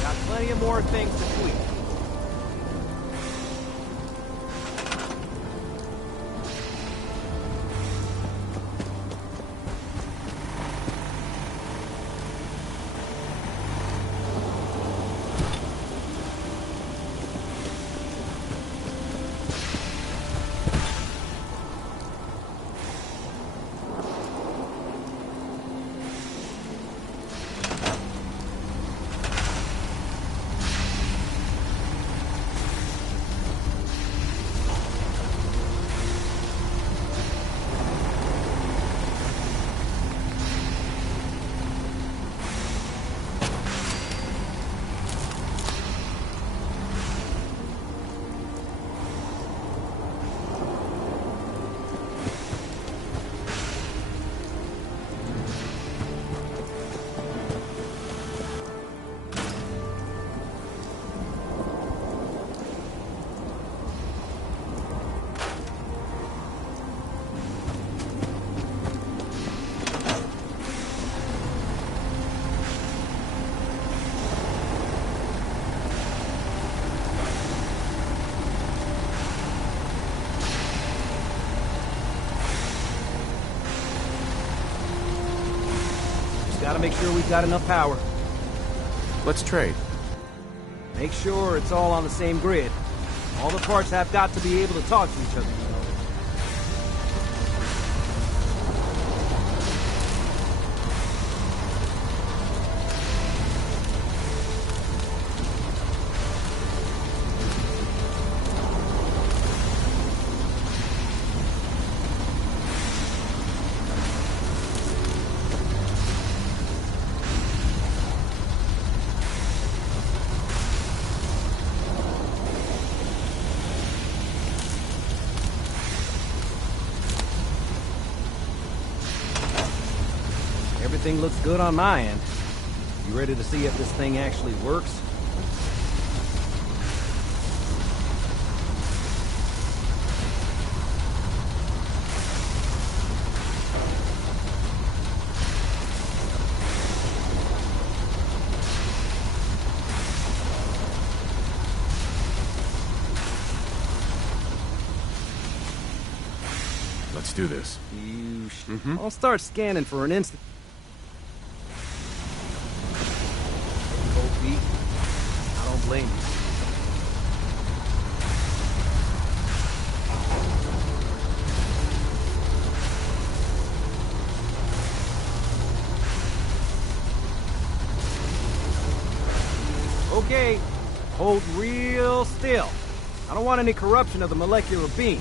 Got plenty of more things to tweak. Gotta make sure we've got enough power. Let's trade. Make sure it's all on the same grid. All the parts have got to be able to talk to each other, you know. Everything looks good on my end. You ready to see if this thing actually works? Let's do this. I'll start scanning for an instant. Cold feet. I don't blame you. Okay, hold real still. I don't want any corruption of the molecular beam.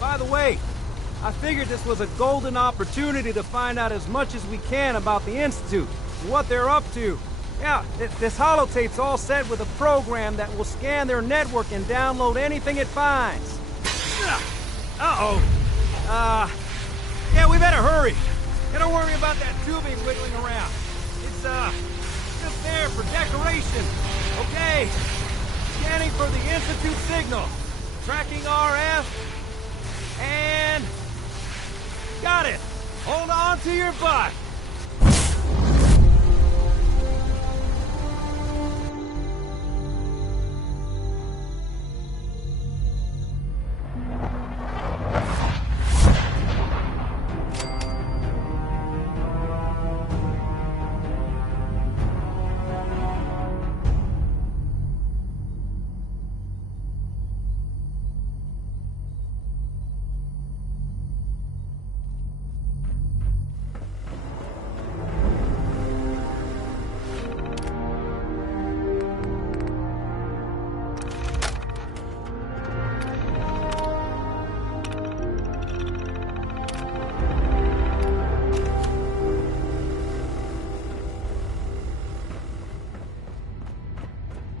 By the way, I figured this was a golden opportunity to find out as much as we can about the Institute, and what they're up to. Yeah, this holotape's all set with a program that will scan their network and download anything it finds. Uh-oh. Yeah, we better hurry. And don't worry about that tubing wiggling around. It's, just there for decoration. Okay. Scanning for the Institute signal. Tracking RF. And... got it! Hold on to your butt!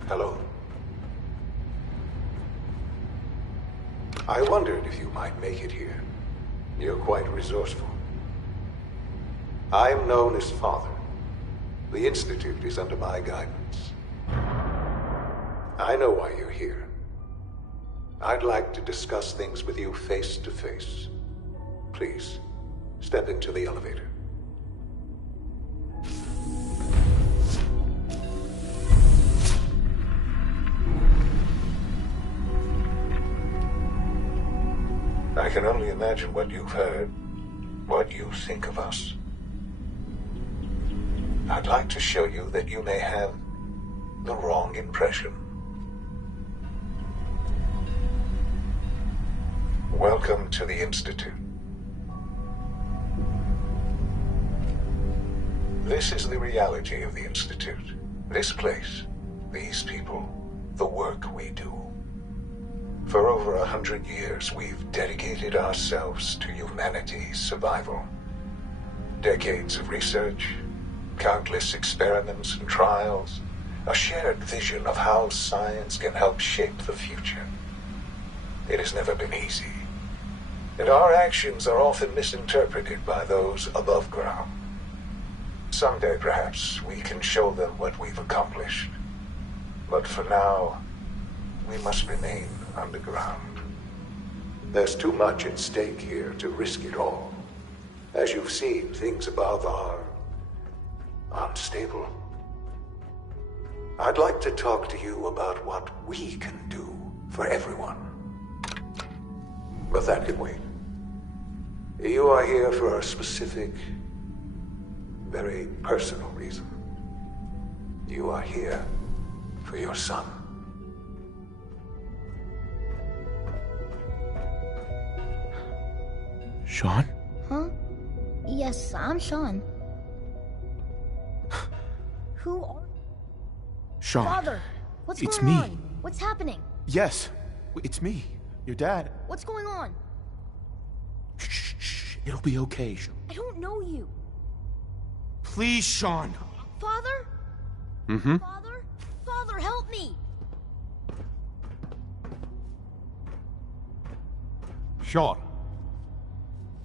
Hello. I wondered if you might make it here. You're quite resourceful. I'm known as Father. The Institute is under my guidance. I know why you're here. I'd like to discuss things with you face to face. Please, step into the elevator. can only imagine what you've heard, what you think of us. I'd like to show you that you may have the wrong impression. Welcome to the Institute. This is the reality of the Institute. This place, these people, the work we do. For over 100 years, we've dedicated ourselves to humanity's survival. Decades of research, countless experiments and trials, a shared vision of how science can help shape the future. It has never been easy, and our actions are often misinterpreted by those above ground. Someday, perhaps, we can show them what we've accomplished. But for now, we must remain underground. There's too much at stake here to risk it all. As you've seen, things above are unstable. I'd like to talk to you about what we can do for everyone. But that can wait. You are here for a specific, very personal reason. You are here for your son. Sean? Huh? Yes, I'm Sean. Who are... Sean. Father, what's It's going me. on? What's happening? Yes, it's me, your dad. What's going on? Shh, it'll be okay, Sean. I don't know you. Please, Sean. Father? Mm-hmm. Father? Father, help me! Sean.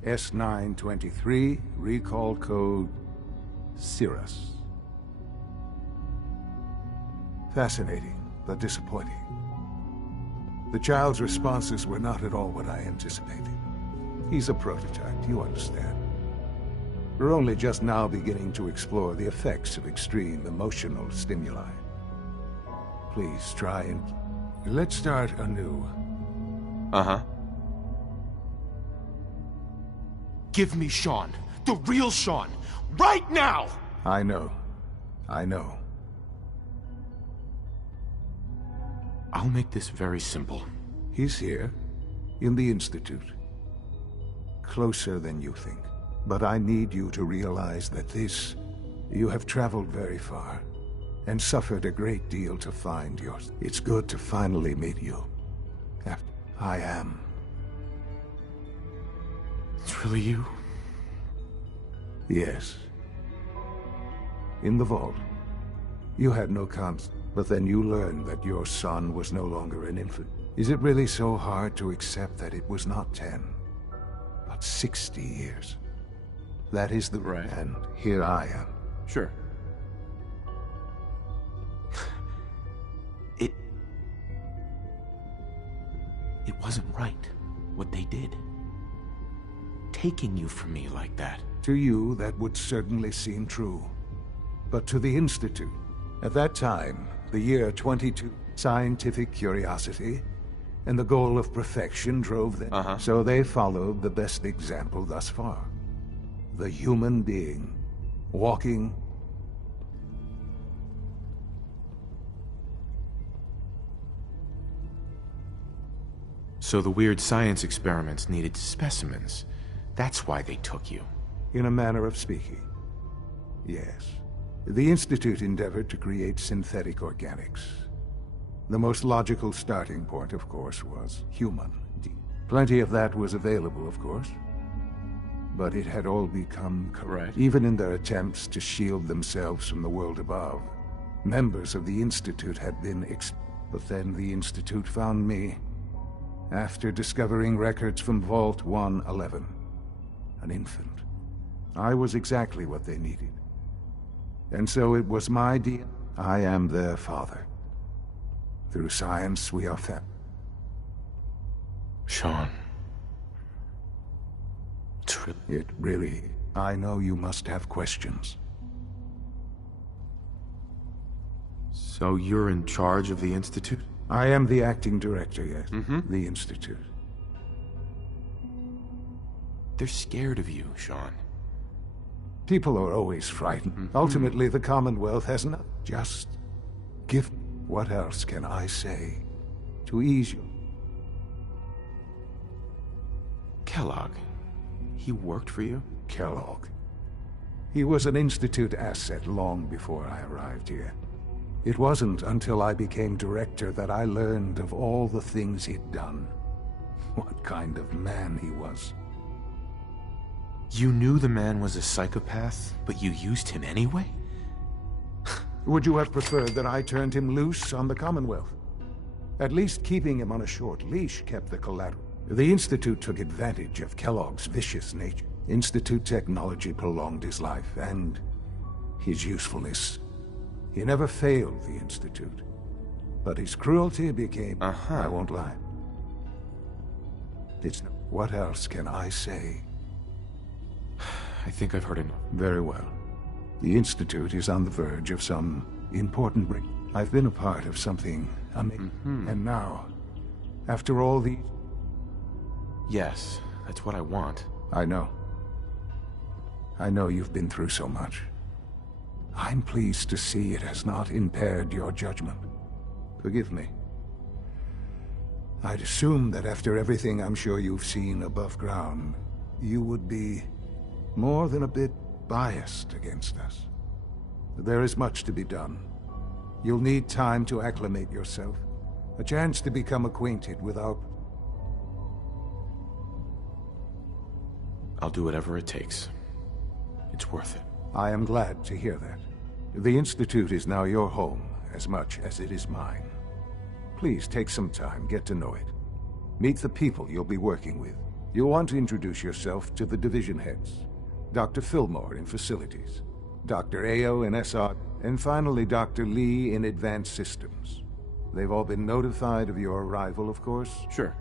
S923, recall code Cirrus. Fascinating, but disappointing. The child's responses were not at all what I anticipated. He's a prototype, you understand. We're only just now beginning to explore the effects of extreme emotional stimuli. Please try and... Let's start anew. Uh-huh. Give me Sean. The real Sean. Right now! I know. I know. I'll make this very simple. He's here, in the Institute. Closer than you think. But I need you to realize that this... You have traveled very far, and suffered a great deal to find yours. It's good to finally meet you. I am. It's really you? Yes. In the vault. You had no but then you learned that your son was no longer an infant. Is it really so hard to accept that it was not 10, but 60 years? That is the... Right. And here I am. Sure. It wasn't right, what they did. Taking you from me like that. To you, that would certainly seem true. But to the Institute, at that time, the year 22, scientific curiosity and the goal of perfection drove them. Uh-huh. So they followed the best example thus far. The human being, walking... So the weird science experiments needed specimens. That's why they took you. In a manner of speaking. Yes. The Institute endeavored to create synthetic organics. The most logical starting point, of course, was human. Plenty of that was available, of course. But it had all become corrupt. Even in their attempts to shield themselves from the world above. Members of the Institute had been But then the Institute found me. After discovering records from Vault 111. An infant. I was exactly what they needed. And so it was my deal. I am their father. Through science, we are Sean. It really... I know you must have questions. So you're in charge of the Institute? I am the acting director, yes. Mm-hmm. The Institute. They're scared of you, Sean. People are always frightened. Ultimately, the Commonwealth has not just given. What else can I say to ease you? Kellogg. He worked for you? Kellogg. He was an Institute asset long before I arrived here. It wasn't until I became director that I learned of all the things he'd done. What kind of man he was. You knew the man was a psychopath, but you used him anyway? Would you have preferred that I turned him loose on the Commonwealth? At least keeping him on a short leash kept the collateral. The Institute took advantage of Kellogg's vicious nature. Institute technology prolonged his life and his usefulness. He never failed the Institute, but his cruelty became... I won't lie. What else can I say? I think I've heard enough. Very well. The Institute is on the verge of some important break. I've been a part of something amazing. And now, after all the... Yes, that's what I want. I know. I know you've been through so much. I'm pleased to see it has not impaired your judgment. Forgive me. I'd assumed that after everything I'm sure you've seen above ground, you would be more than a bit biased against us. There is much to be done. You'll need time to acclimate yourself, a chance to become acquainted with our... I'll do whatever it takes. It's worth it. I am glad to hear that. The Institute is now your home as much as it is mine. Please take some time, get to know it. Meet the people you'll be working with. You'll want to introduce yourself to the division heads. Dr. Fillmore in Facilities, Dr. Ayo in SR, and finally Dr. Lee in Advanced Systems. They've all been notified of your arrival, of course? Sure.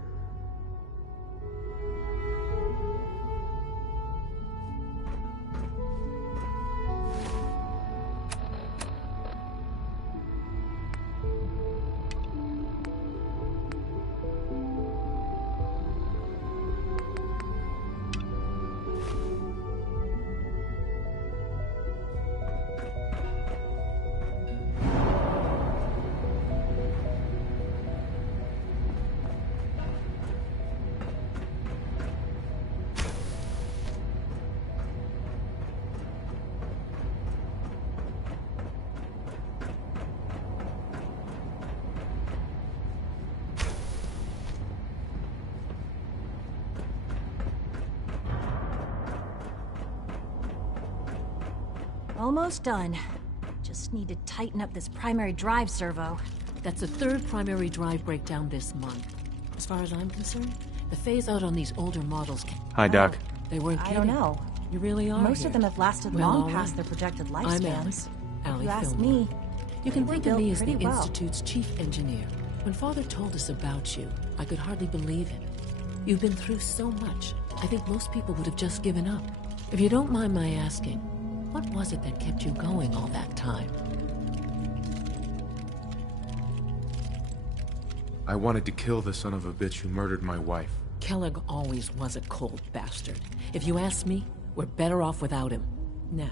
Almost done. Just need to tighten up this primary drive servo. That's the third primary drive breakdown this month. As far as I'm concerned, the phase-out on these older models can... Hi, Doc. They weren't I kidding. don't know. You really are Most here. of them have lasted Well, long all past right. their projected I'm lifespans. Allie If you ask Fillmore. me, You can they think were of me built as the pretty well. Institute's chief engineer. When Father told us about you, I could hardly believe it. You've been through so much, I think most people would have just given up. If you don't mind my asking, what was it that kept you going all that time? I wanted to kill the son of a bitch who murdered my wife. Kellogg always was a cold bastard. If you ask me, we're better off without him. Now,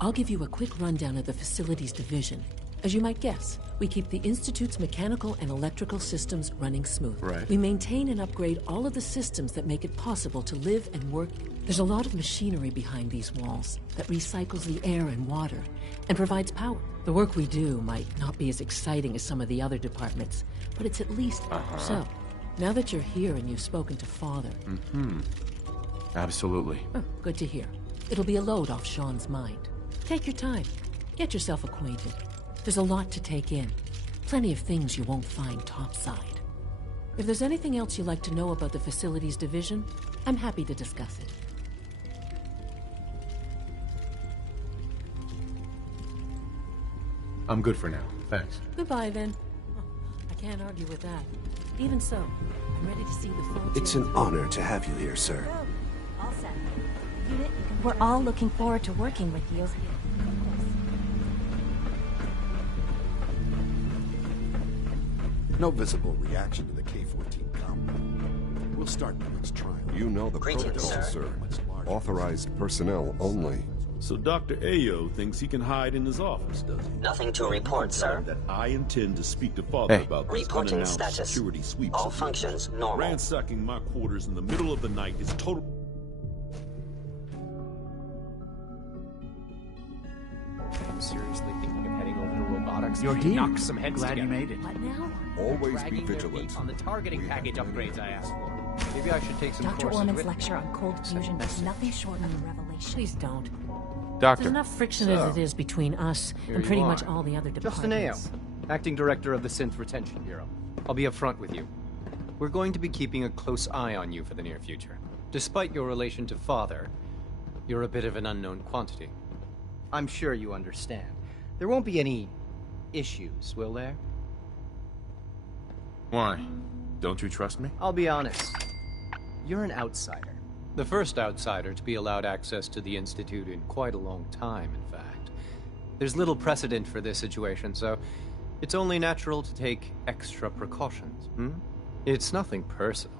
I'll give you a quick rundown of the Facilities Division. As you might guess, we keep the Institute's mechanical and electrical systems running smooth. Right. We maintain and upgrade all of the systems that make it possible to live and work. There's a lot of machinery behind these walls that recycles the air and water and provides power. The work we do might not be as exciting as some of the other departments, but it's at least... So, now that you're here and you've spoken to Father... Absolutely. Oh, good to hear. It'll be a load off Sean's mind. Take your time. Get yourself acquainted. There's a lot to take in. Plenty of things you won't find topside. If there's anything else you'd like to know about the Facilities Division, I'm happy to discuss it. I'm good for now. Thanks. Goodbye, then. Oh, I can't argue with that. Even so, I'm ready to see the full... It's an honor to have you here, sir. All set. Unit, we're all looking forward to working with you. No visible reaction to the K-14 combo. We'll start the next trial. You know the Greetings, protocol, sir. Authorized personnel only. So Dr. Ayo thinks he can hide in his office, does he? Nothing to report, sir. That I intend to speak to Father about this Reporting unannounced status. security sweep. All functions normal. Ransacking my quarters in the middle of the night is total... I'm seriously thinking of heading over to robotics. You're here. Knock some heads Glad together. you made it. What now? Always be Dragging their vigilant. feet on the targeting package upgrades I asked for. Maybe I should take some Dr. courses Orman's with... lecture on cold fusion was nothing short of a revelation. Please don't. Doctor. There's enough friction as it is between us Here and pretty you much are. all the other Justin departments. Ayo, Acting Director of the Synth Retention Bureau. I'll be upfront with you. We're going to be keeping a close eye on you for the near future. Despite your relation to Father, you're a bit of an unknown quantity. I'm sure you understand. There won't be any issues, will there? Why? Don't you trust me? I'll be honest. You're an outsider. The first outsider to be allowed access to the Institute in quite a long time, in fact. There's little precedent for this situation, so it's only natural to take extra precautions, It's nothing personal,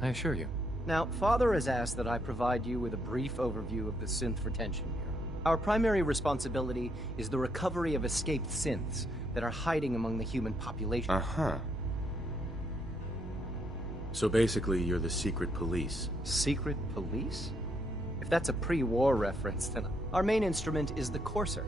I assure you. Now, Father has asked that I provide you with a brief overview of the Synth Retention Bureau. Our primary responsibility is the recovery of escaped synths that are hiding among the human population. Uh-huh. So basically, you're the secret police. Secret police? If that's a pre-war reference, then our main instrument is the Courser,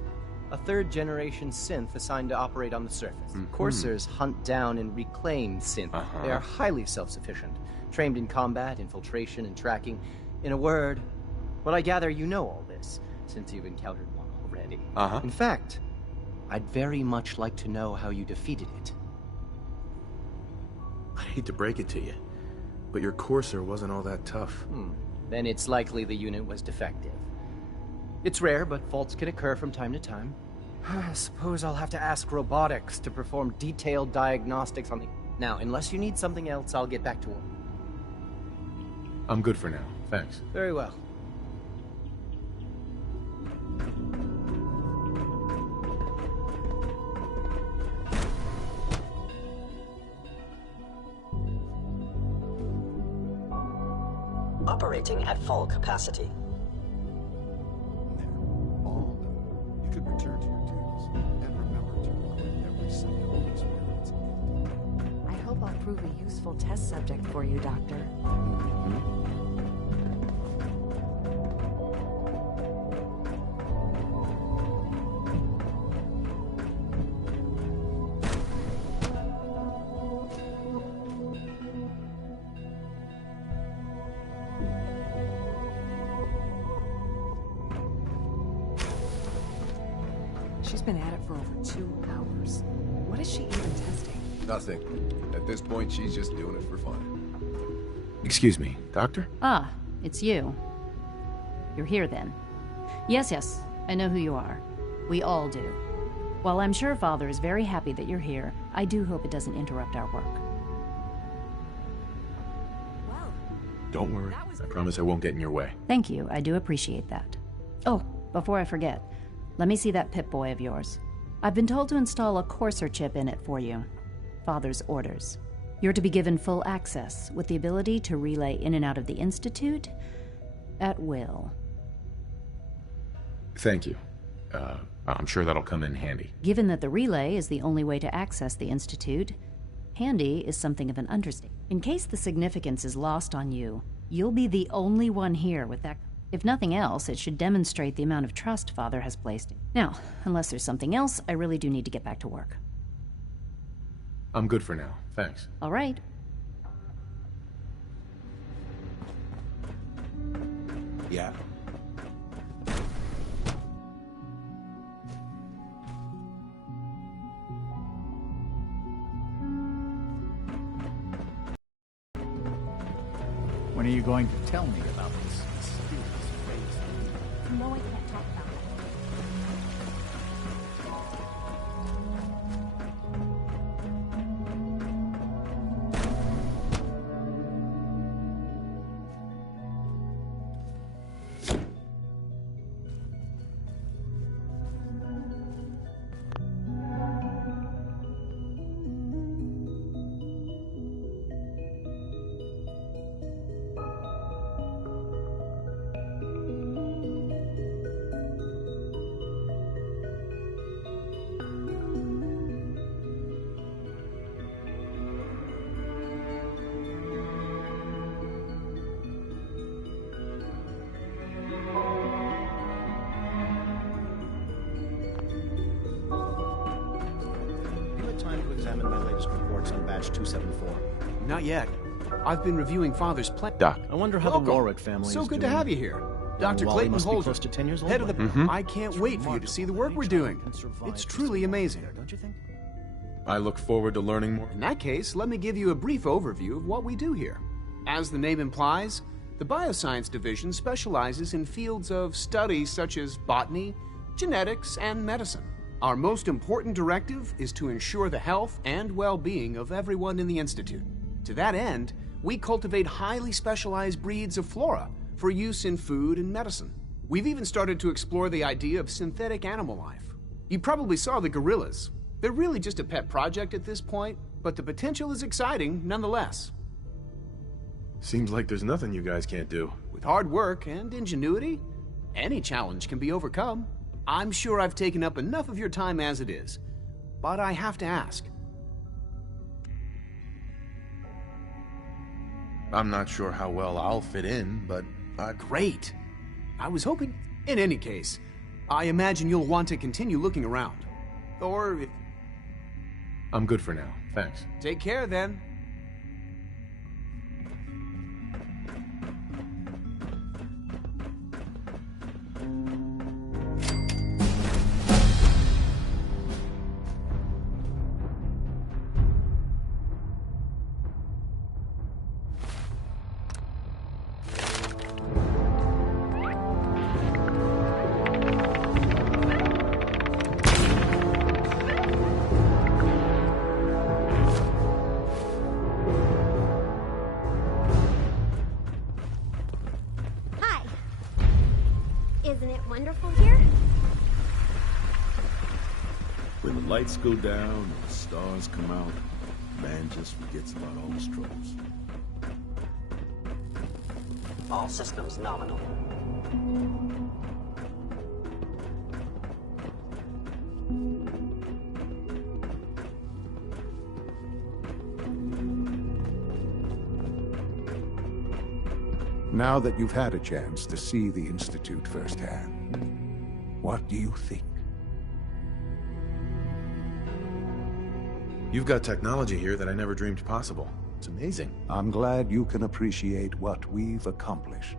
a third-generation synth assigned to operate on the surface. Coursers hunt down and reclaim synth. They are highly self-sufficient, trained in combat, infiltration, and tracking. In a word, well, I gather you know all this, since you've encountered one already. In fact, I'd very much like to know how you defeated it. I hate to break it to you, but your Courser wasn't all that tough. Then it's likely the unit was defective. It's rare, but faults can occur from time to time. I suppose I'll have to ask robotics to perform detailed diagnostics on the... Now, unless you need something else, I'll get back to work. I'm good for now, thanks. Very well. Operating at full capacity. All done. You can return to your duties and remember to record every single experience. I hope I'll prove a useful test subject for you, Doctor. She's been at it for over 2 hours. What is she even testing? Nothing. At this point, she's just doing it for fun. Excuse me, Doctor? Ah, it's you. You're here then. Yes, I know who you are. We all do. While I'm sure Father is very happy that you're here, I do hope it doesn't interrupt our work. Don't worry. I promise I won't get in your way. Thank you, I do appreciate that. Oh, before I forget, let me see that Pip-Boy of yours. I've been told to install a Courser chip in it for you. Father's orders. You're to be given full access, with the ability to relay in and out of the Institute at will. Thank you. I'm sure that'll come in handy. Given that the relay is the only way to access the Institute, handy is something of an understatement. In case the significance is lost on you, you'll be the only one here with that. If nothing else, it should demonstrate the amount of trust Father has placed in. Now, unless there's something else, I really do need to get back to work. I'm good for now, thanks. All right. Yeah. When are you going to tell me about this mysterious phase? No, I can't talk about it. had time to examine my latest reports on batch 274? Not yet. I've been reviewing Father's plan. Doc. I wonder how the Warwick family So is good doing. to have you here. Dr. Wally Clayton must be Holzer, close to 10 years old. head of the... Mhm. I can't wait for you to see the work we're doing. It's truly amazing. Don't you think? I look forward to learning more. In that case, let me give you a brief overview of what we do here. As the name implies, the Bioscience Division specializes in fields of study such as botany, genetics, and medicine. Our most important directive is to ensure the health and well-being of everyone in the Institute. To that end, we cultivate highly specialized breeds of flora for use in food and medicine. We've even started to explore the idea of synthetic animal life. You probably saw the gorillas. They're really just a pet project at this point, but the potential is exciting nonetheless. Seems like there's nothing you guys can't do. With hard work and ingenuity, any challenge can be overcome. I'm sure I've taken up enough of your time as it is, but I have to ask. I'm not sure how well I'll fit in, but Great. I was hoping. In any case, I imagine you'll want to continue looking around. Or if... I'm good for now. Thanks. Take care then. Hi. Isn't it wonderful here? When the lights go down and the stars come out, man just forgets about all his troubles. All systems nominal. Now that you've had a chance to see the Institute firsthand, what do you think? You've got technology here that I never dreamed possible. It's amazing. I'm glad you can appreciate what we've accomplished.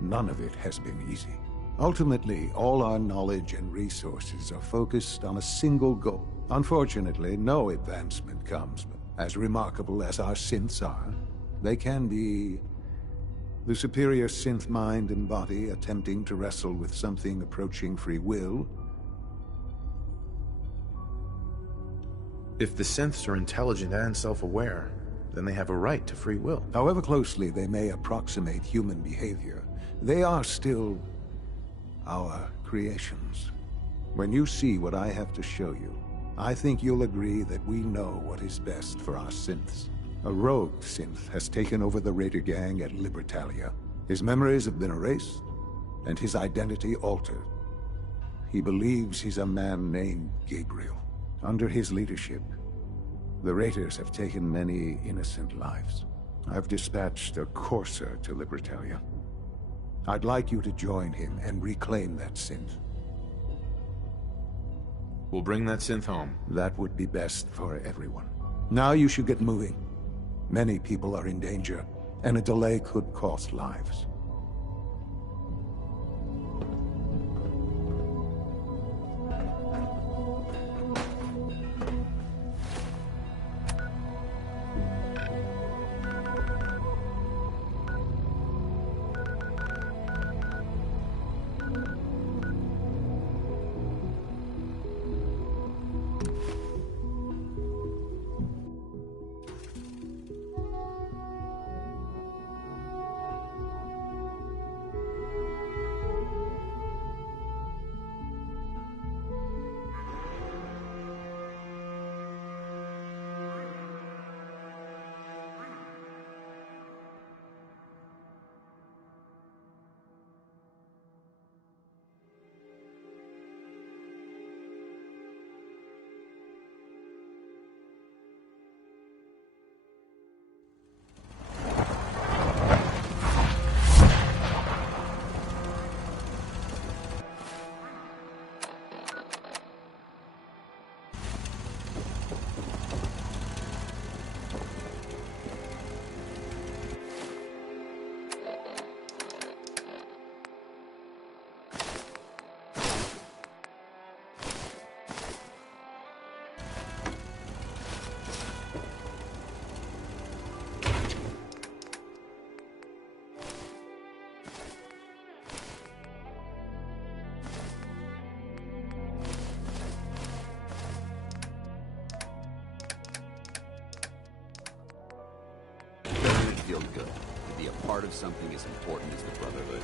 None of it has been easy. Ultimately, all our knowledge and resources are focused on a single goal. Unfortunately, no advancement comes as remarkable as our synths are. They can be the superior synth mind and body attempting to wrestle with something approaching free will. If the synths are intelligent and self-aware, then they have a right to free will. However closely they may approximate human behavior, they are still our creations. When you see what I have to show you, I think you'll agree that we know what is best for our synths. A rogue synth has taken over the Raider gang at Libertalia. His memories have been erased, and his identity altered. He believes he's a man named Gabriel. Under his leadership, the Raiders have taken many innocent lives. I've dispatched a courser to Libertalia. I'd like you to join him and reclaim that synth. We'll bring that synth home. That would be best for everyone. Now you should get moving. Many people are in danger, and a delay could cost lives. feel good to be a part of something as important as the Brotherhood.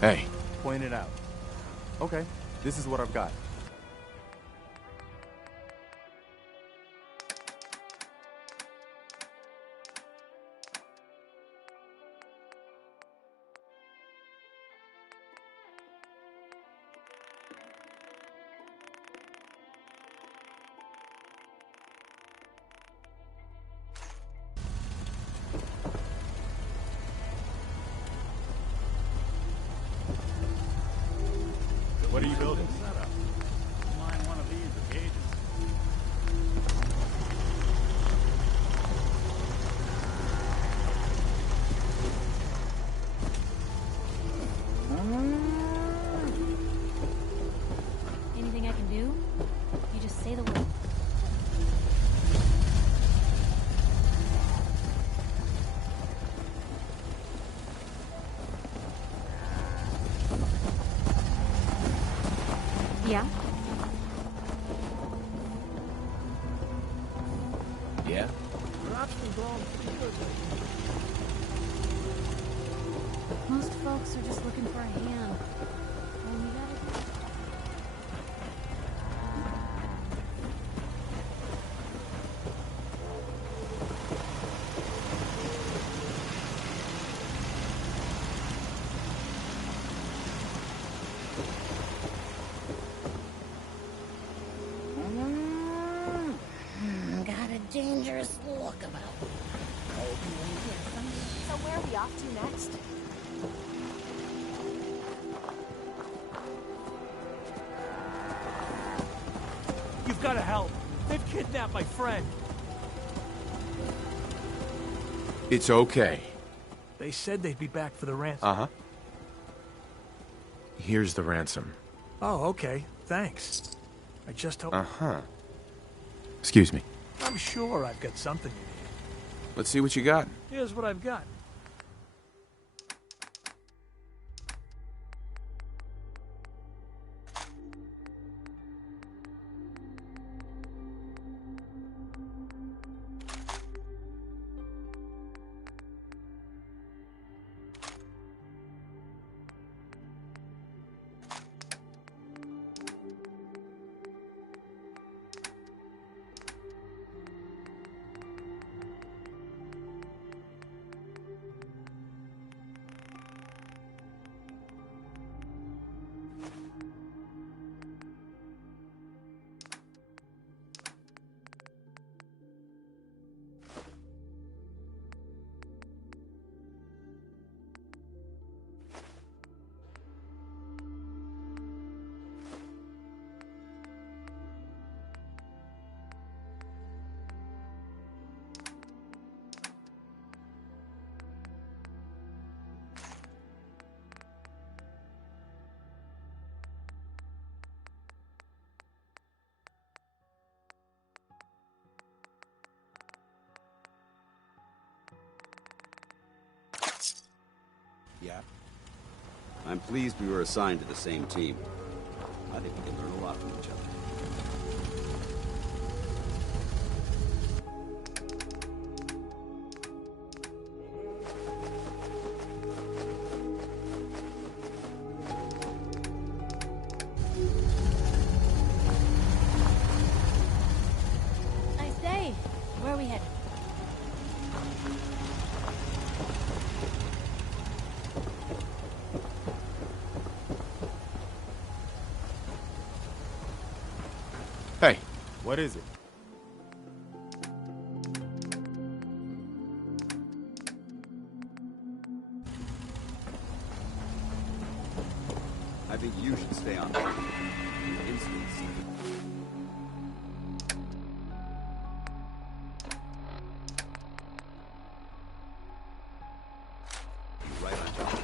Hey. Point it out. Okay, this is what I've got. What are you building? Mine one of these occasions. Anything I can do? You just say the word. Yeah? Yeah? Most folks are just looking for a hand. All you gotta do. Got a dangerous look about me. So where are we off to next? You've got to help. They've kidnapped my friend. It's okay. They said they'd be back for the ransom. Uh-huh. Here's the ransom. Oh, okay. Thanks. I just hope... Uh-huh. Excuse me. I'm sure I've got something you need. Let's see what you got. Here's what I've got. Yeah. I'm pleased we were assigned to the same team. I think we can learn a lot from each other. Nice day. Where are we headed? Hey. What is it? I think you should stay on board. Instance. Right on top.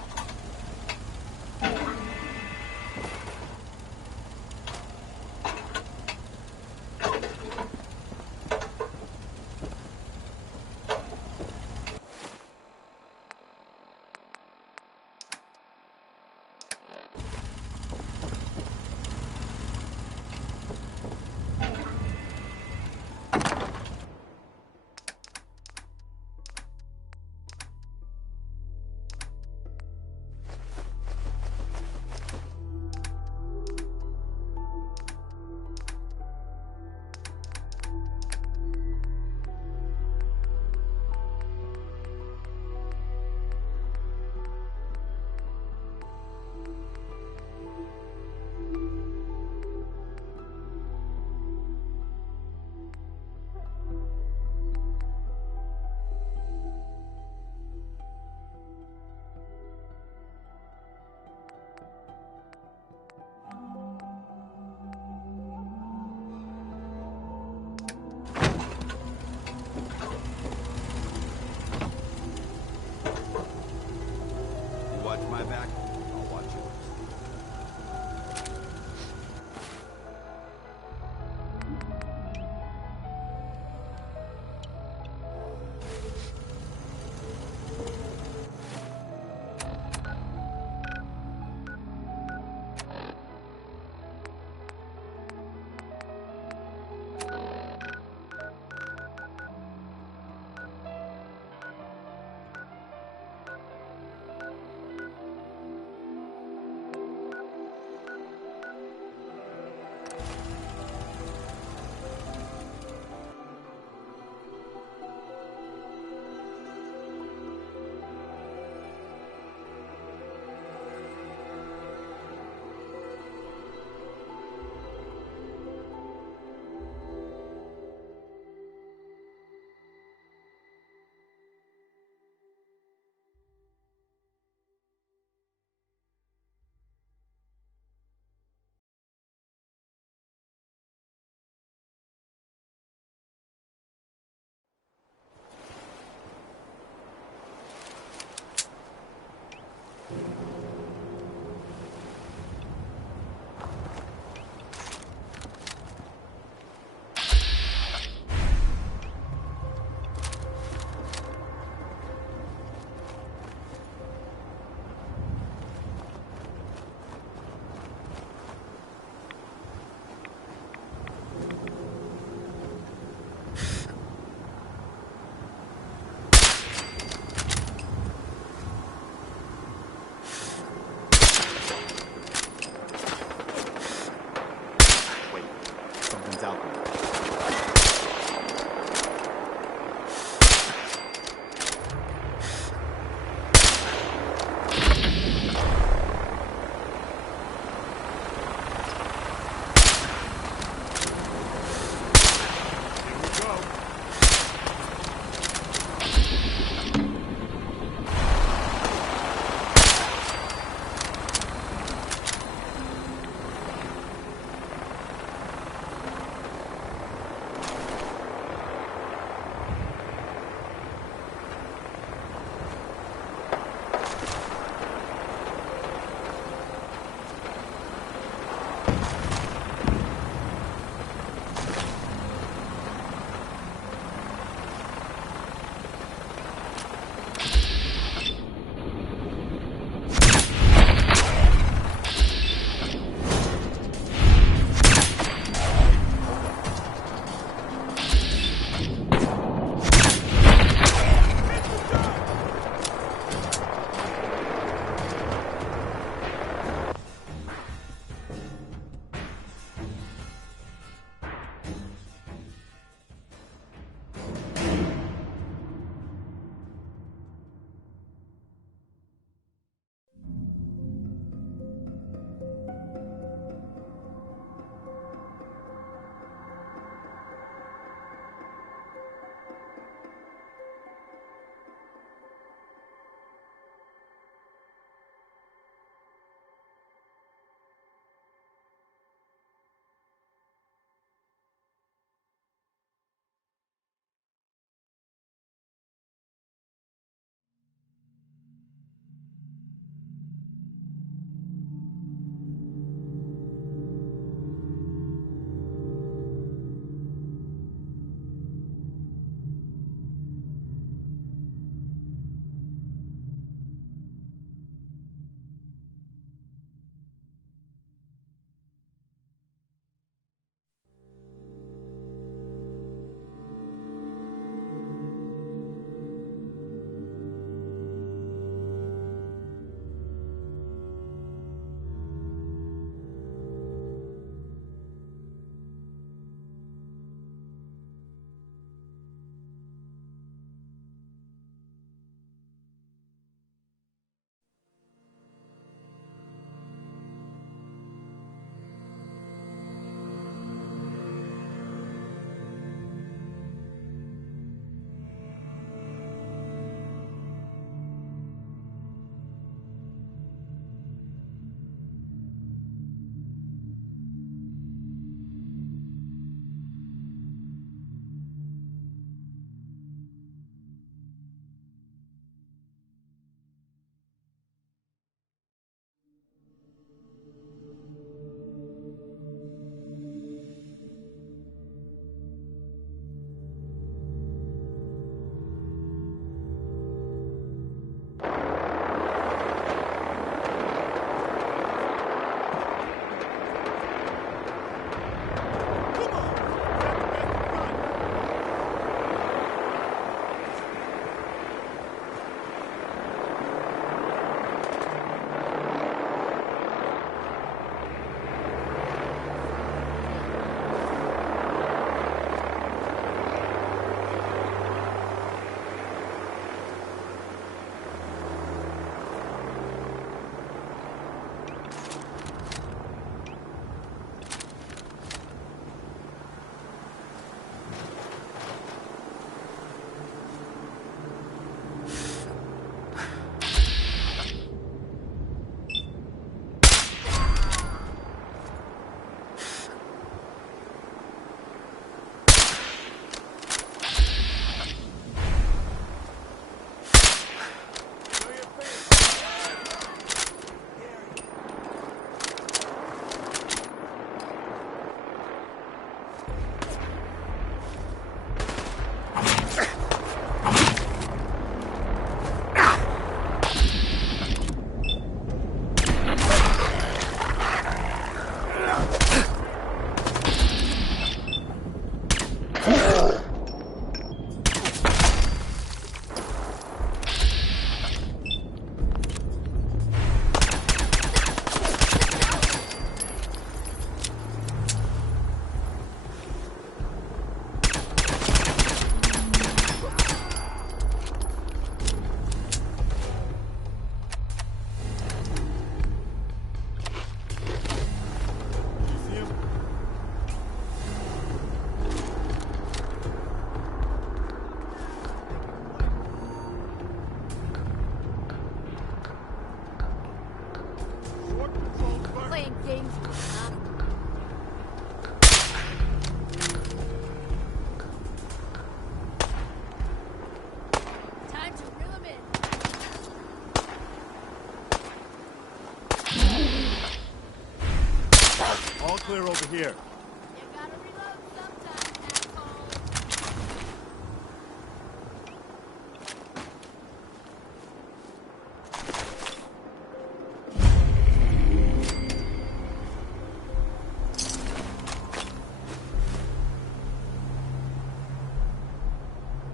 clear over here.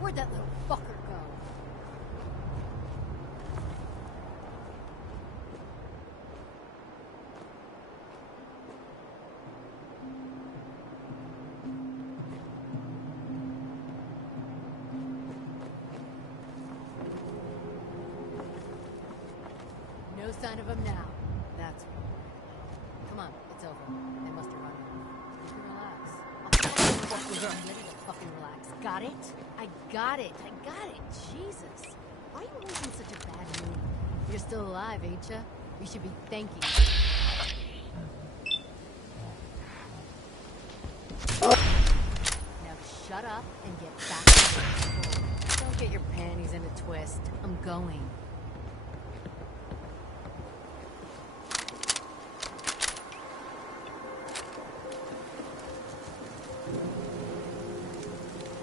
Where'd that little fucker go? No sign of him now. That's right. Come on, it's over. They must have run out. You can relax. I'm ready to fucking relax. Got it? I got it. I got it. Jesus. Why are you always in such a bad mood? You're still alive, ain't ya? We should be thanking you. Now shut up and get back to work. Don't get your panties in a twist. I'm going.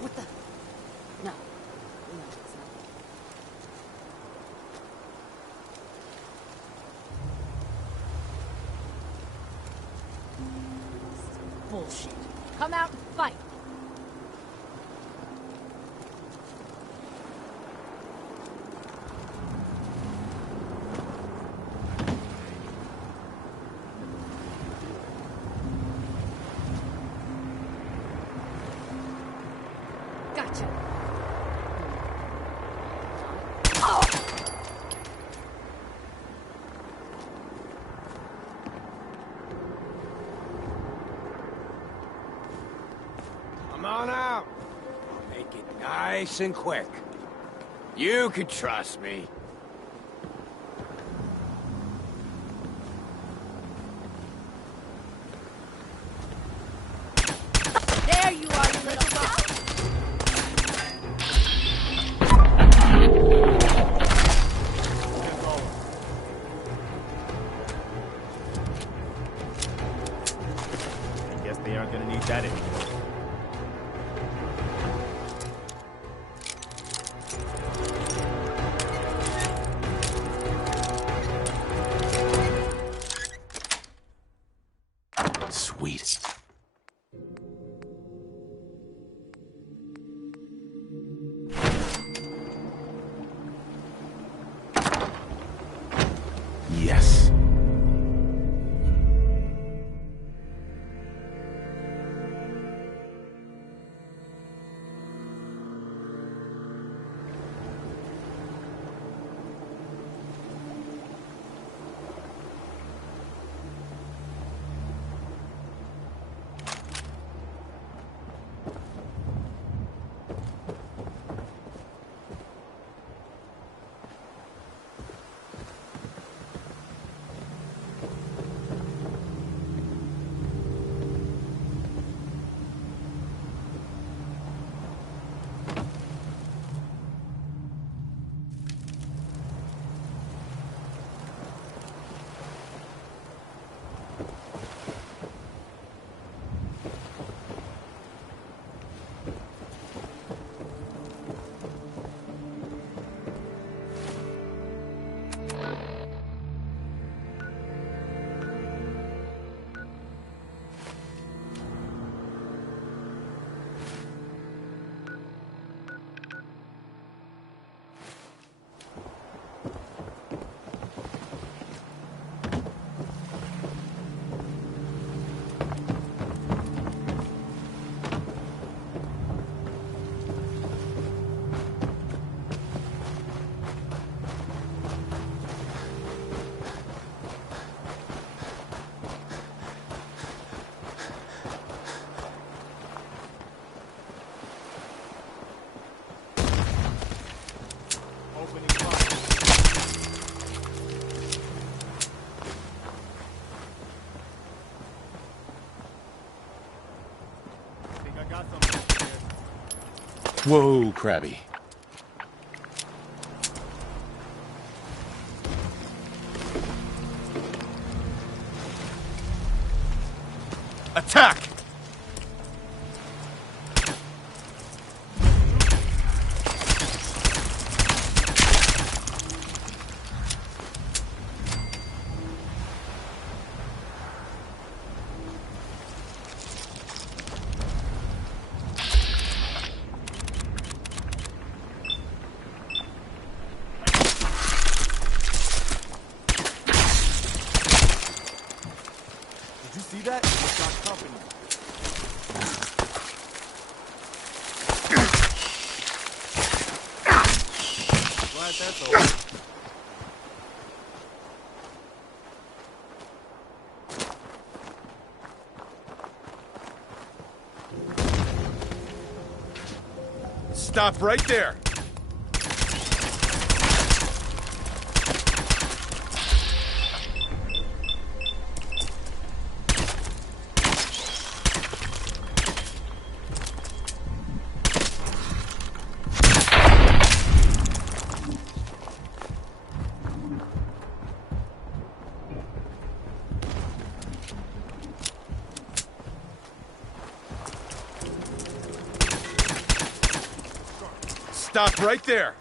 What the? No. No, it's not. Bullshit. Come out and fight. Gotcha. Come on out. I'll make it nice and quick. You can trust me. There you are, you little fuck. I guess they aren't gonna need that anymore. Sweet. Yes. Whoa, Krabby. Attack! Did you see that? It's got company. Glad that's over. Stop right there! Stop right there!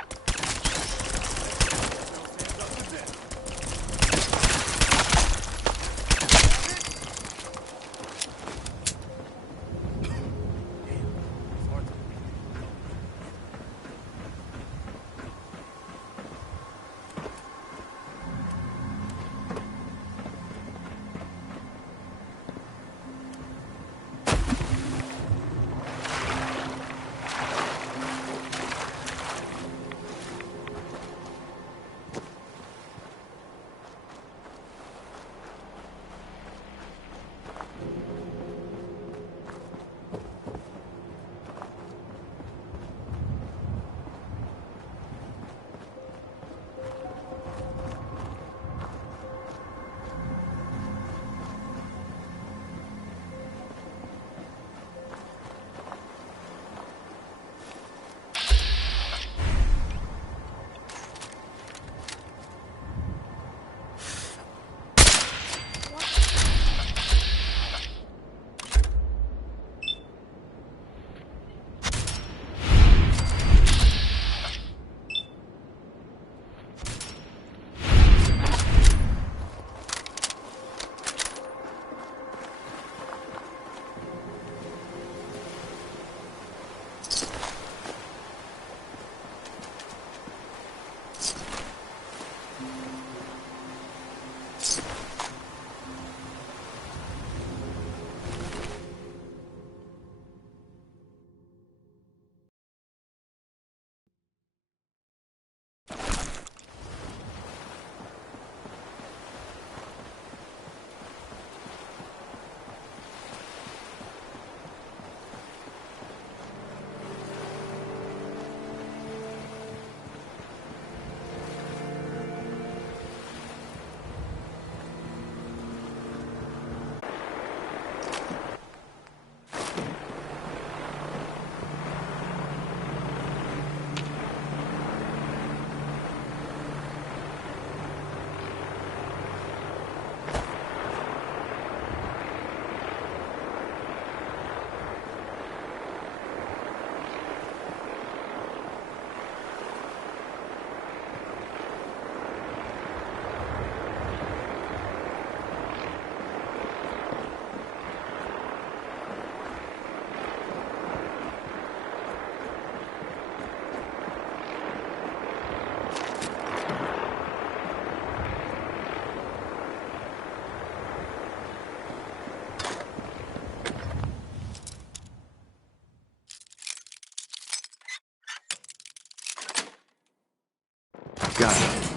Got it.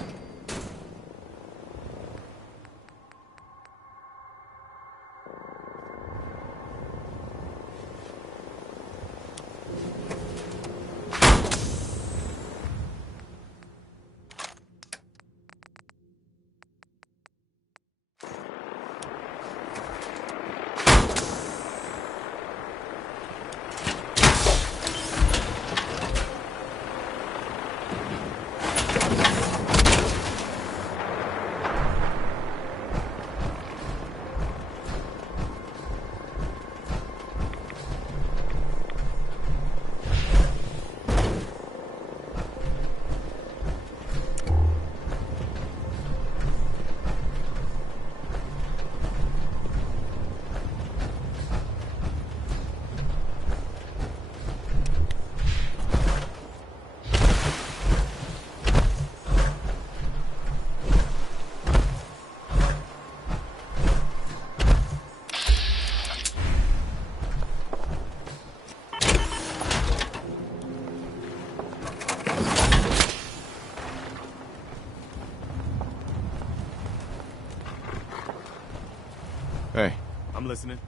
I'm listening.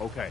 Okay.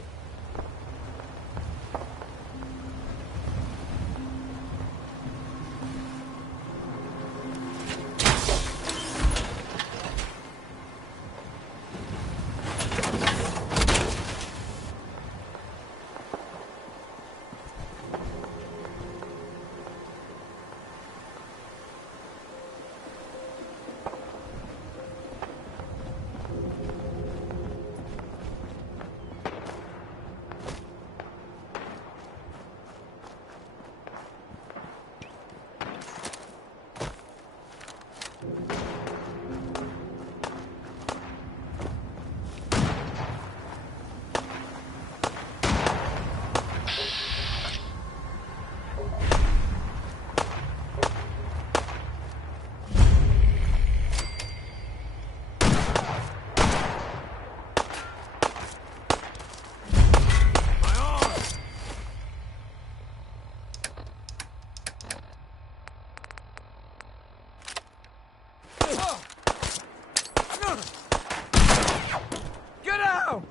Get out!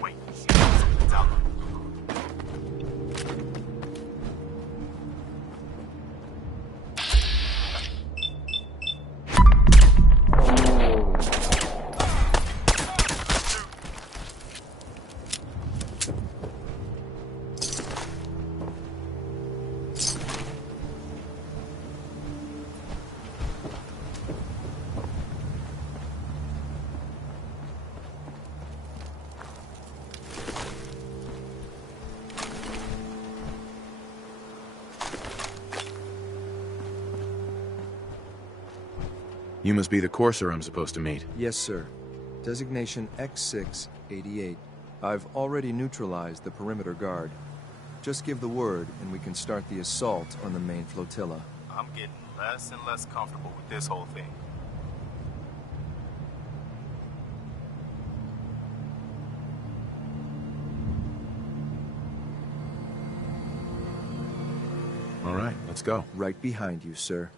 Wait, shit. It's up. You must be the courser I'm supposed to meet. Yes, sir. Designation X688. I've already neutralized the perimeter guard. Just give the word, and we can start the assault on the main flotilla. I'm getting less and less comfortable with this whole thing. All right, let's go. Right behind you, sir.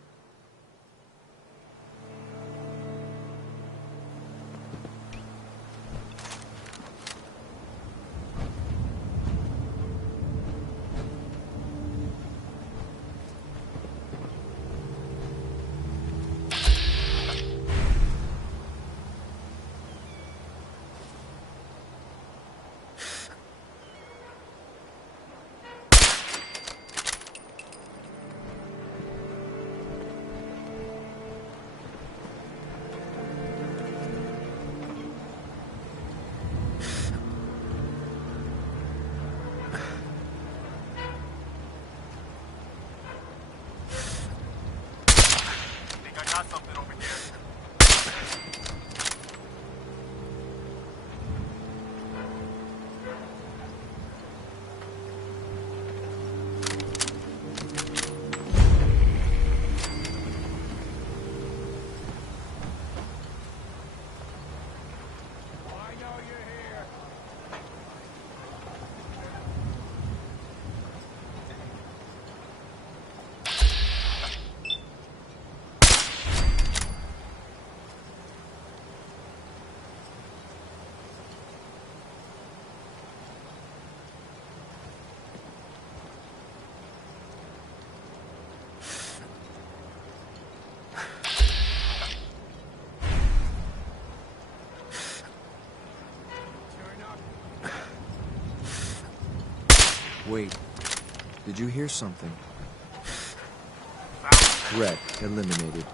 Wait. Did you hear something? Threat eliminated.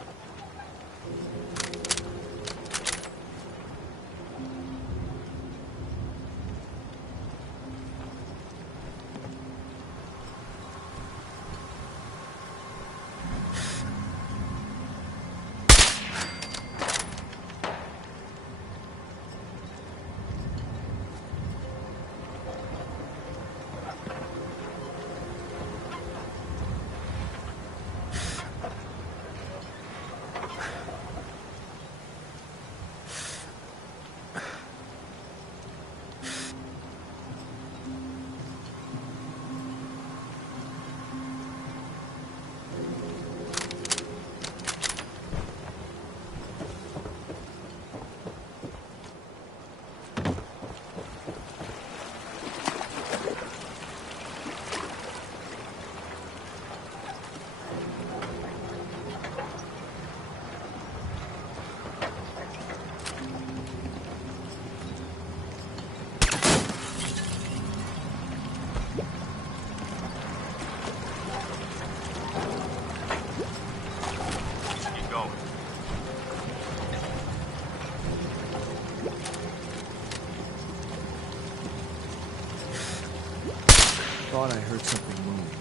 thought I heard something move.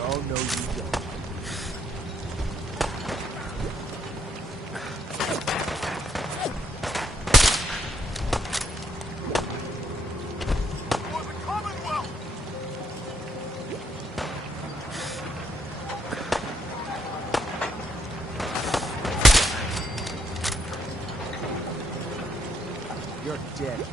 Oh, no, you don't. You're dead.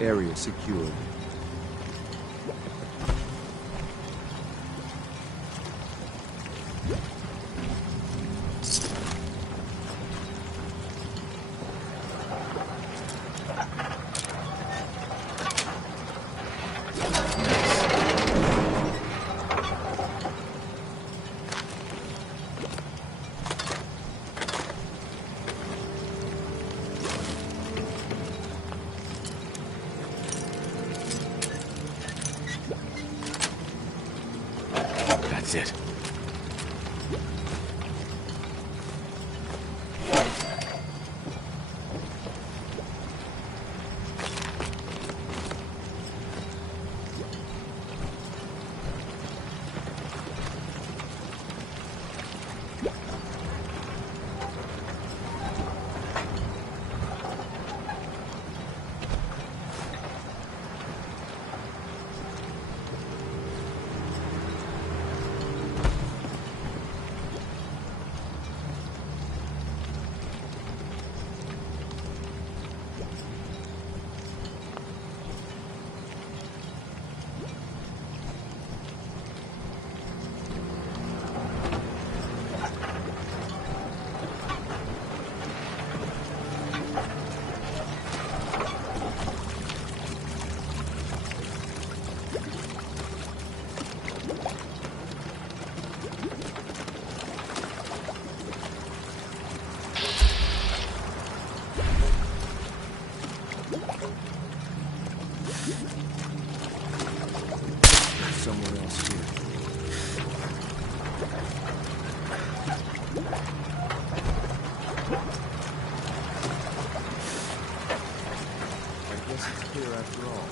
Area secured. That's it. Someone else here. I guess it's clear after all.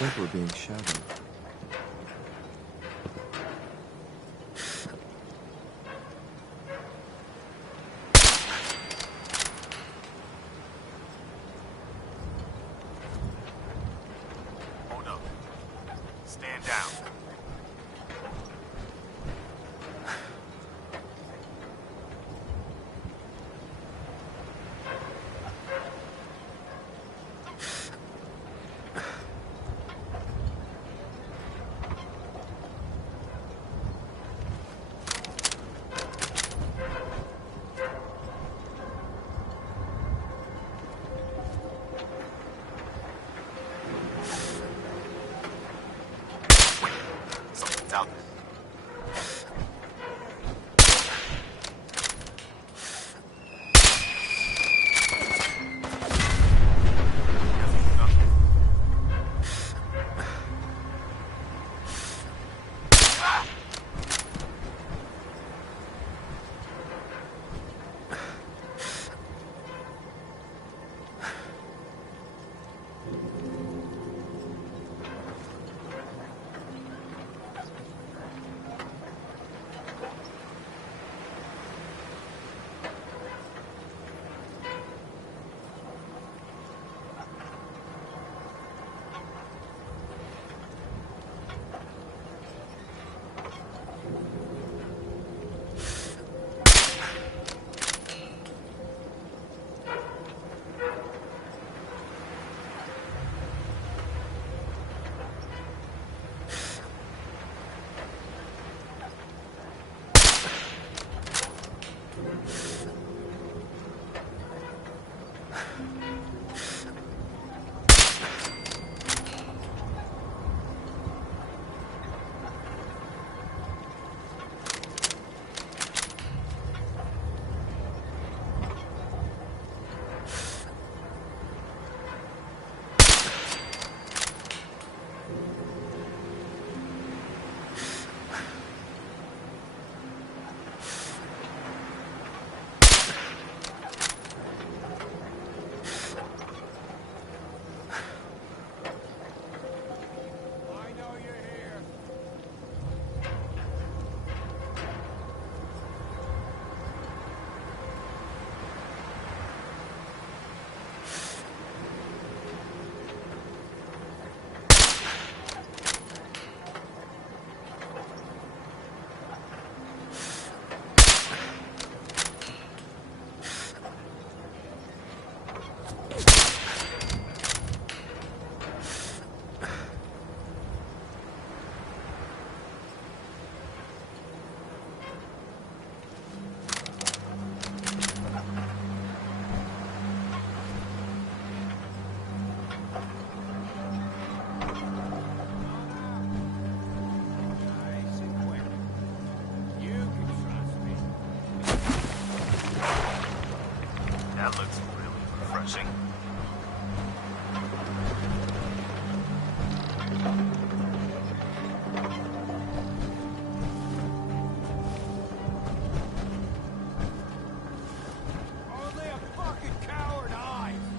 I think we're being shadowed. Hold up. Stand down. Refreshing. Only a fucking coward hides!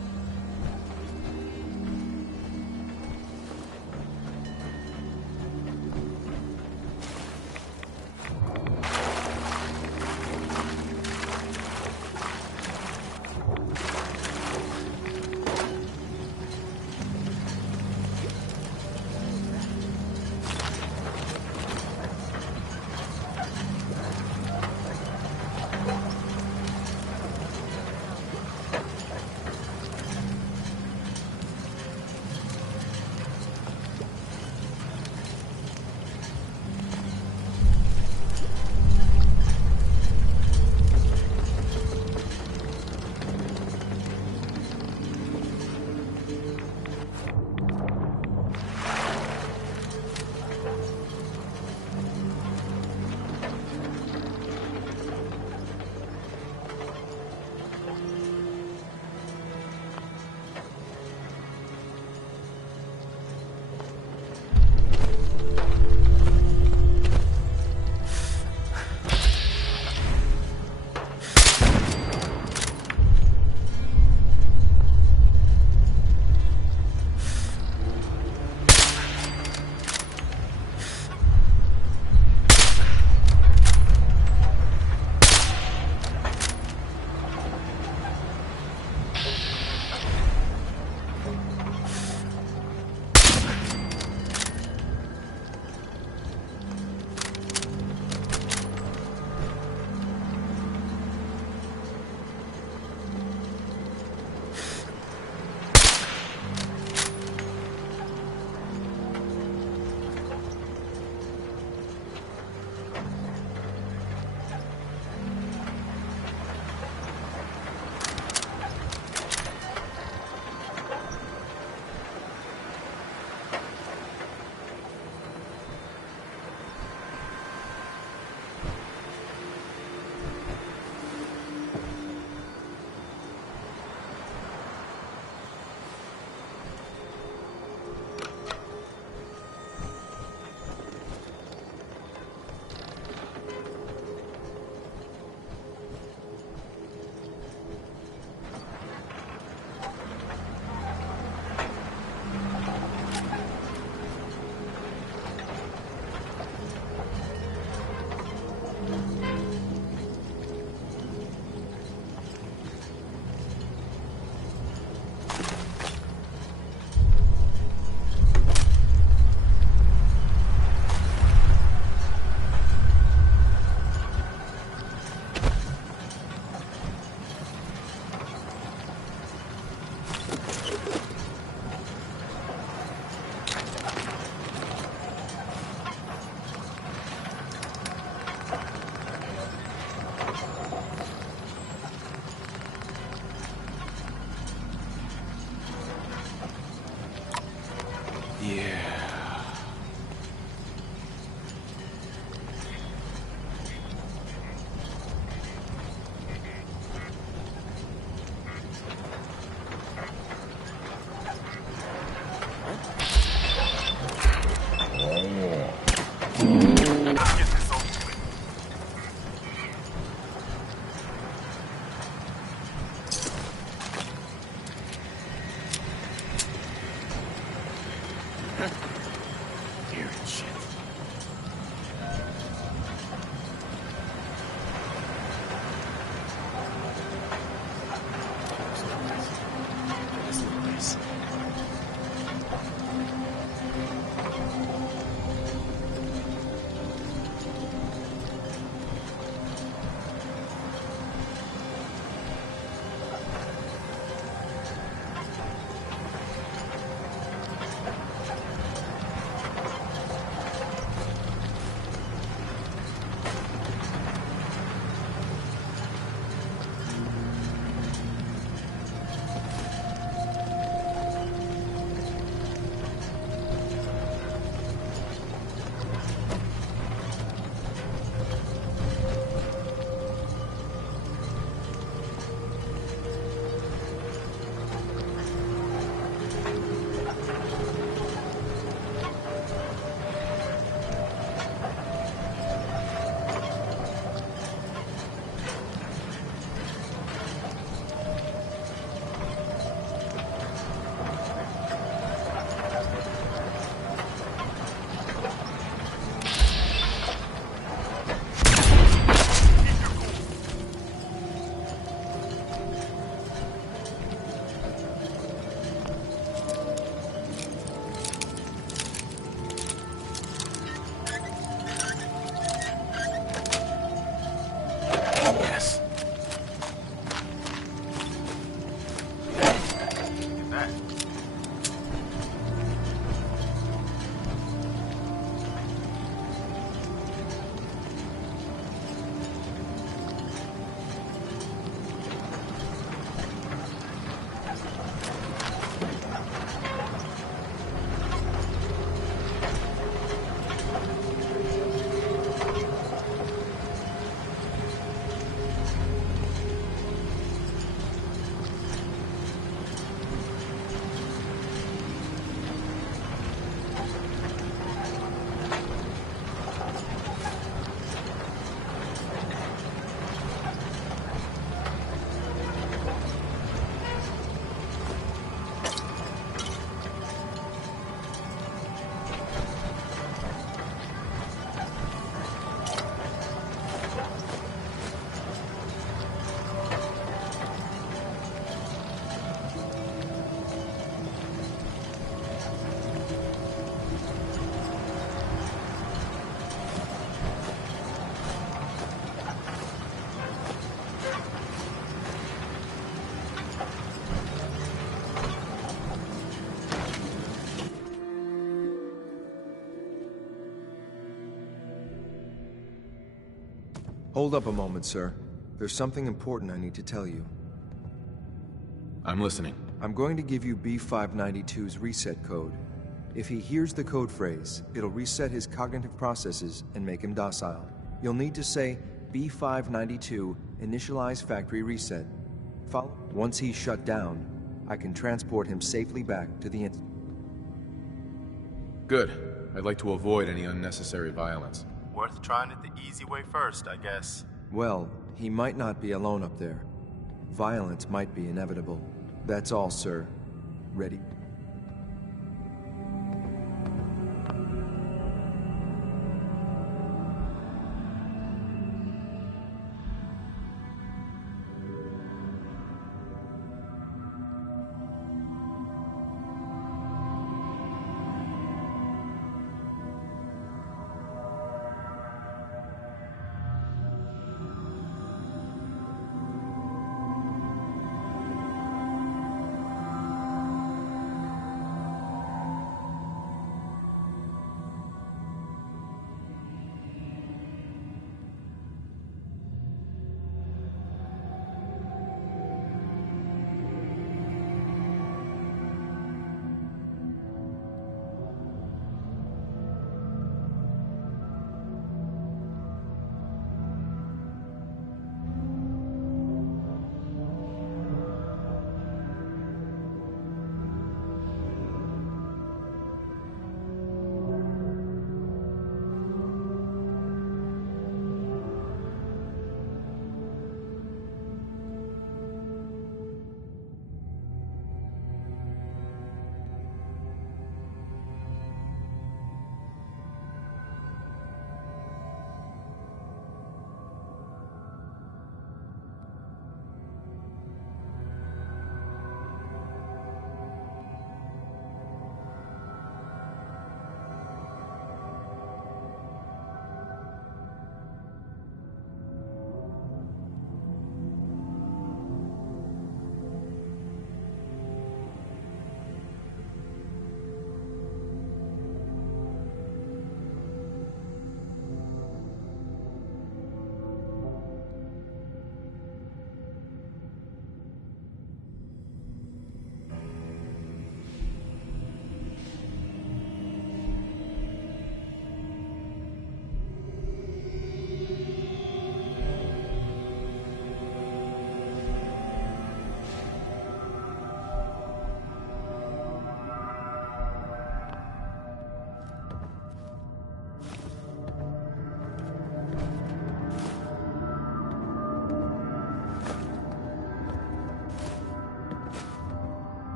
Hold up a moment, sir. There's something important I need to tell you. I'm listening. I'm going to give you B592's reset code. If he hears the code phrase, it'll reset his cognitive processes and make him docile. You'll need to say, B592, initialize factory reset. Follow. Once he's shut down, I can transport him safely back to the Institute. Good. I'd like to avoid any unnecessary violence. Worth trying it the easy way first, I guess. Well, he might not be alone up there. Violence might be inevitable. That's all, sir. Ready?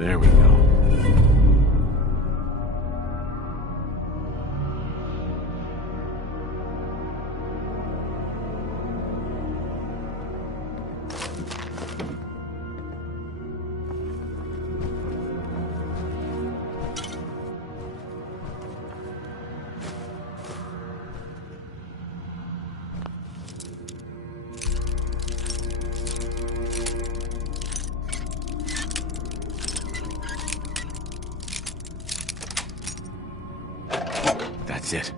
There we go. That's it.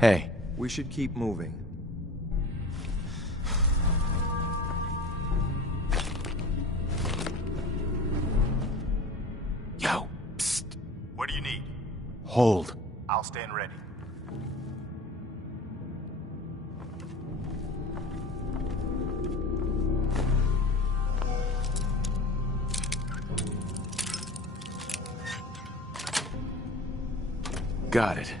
Hey. We should keep moving. Yo, psst. What do you need? Hold. I'll stand ready. Got it.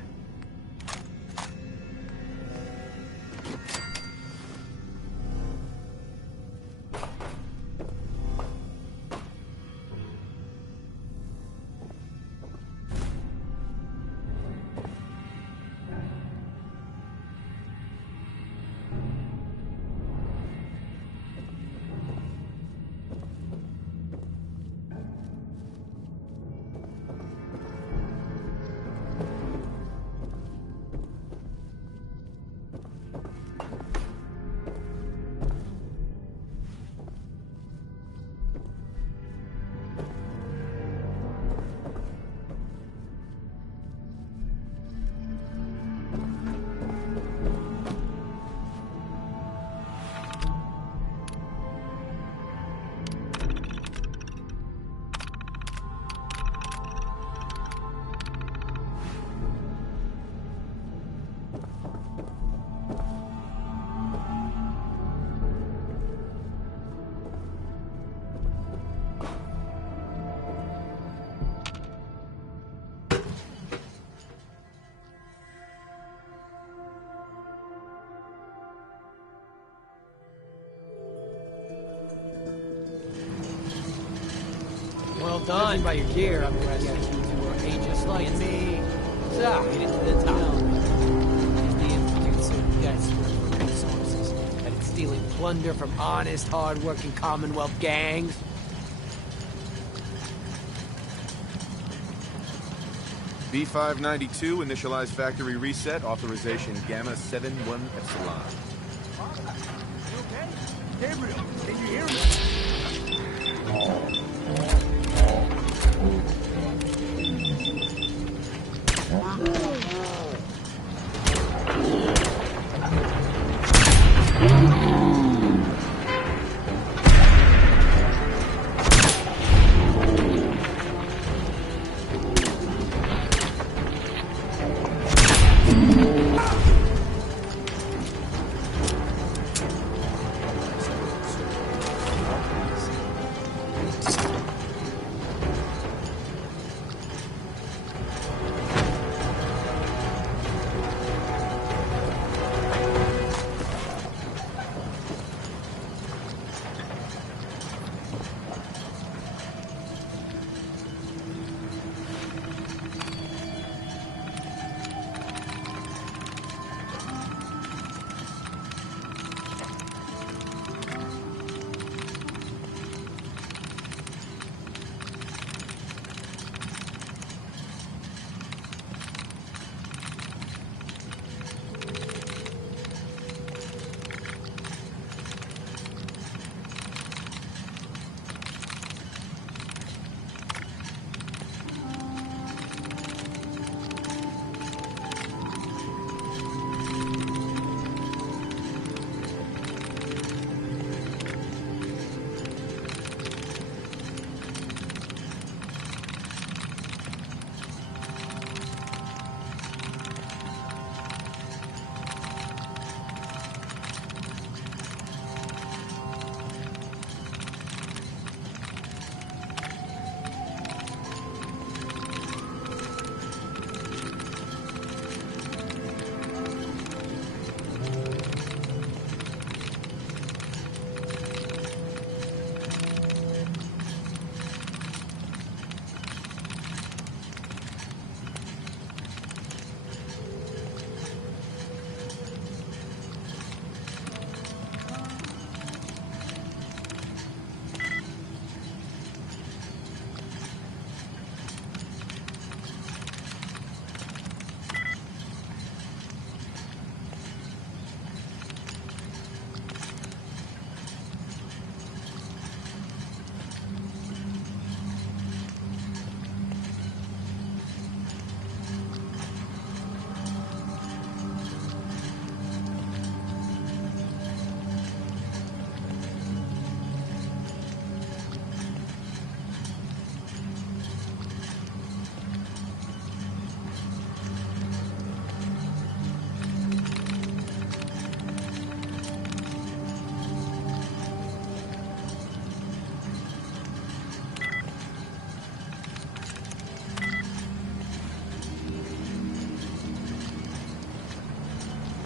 Judging by your gear, I'm guessing you were ages like me. So, made it to the top. The Institute so desperate for resources that it's stealing plunder from honest, hard-working Commonwealth gangs. B592, initialize factory reset, authorization Gamma 71 Epsilon. You okay? Gabriel, can you hear me?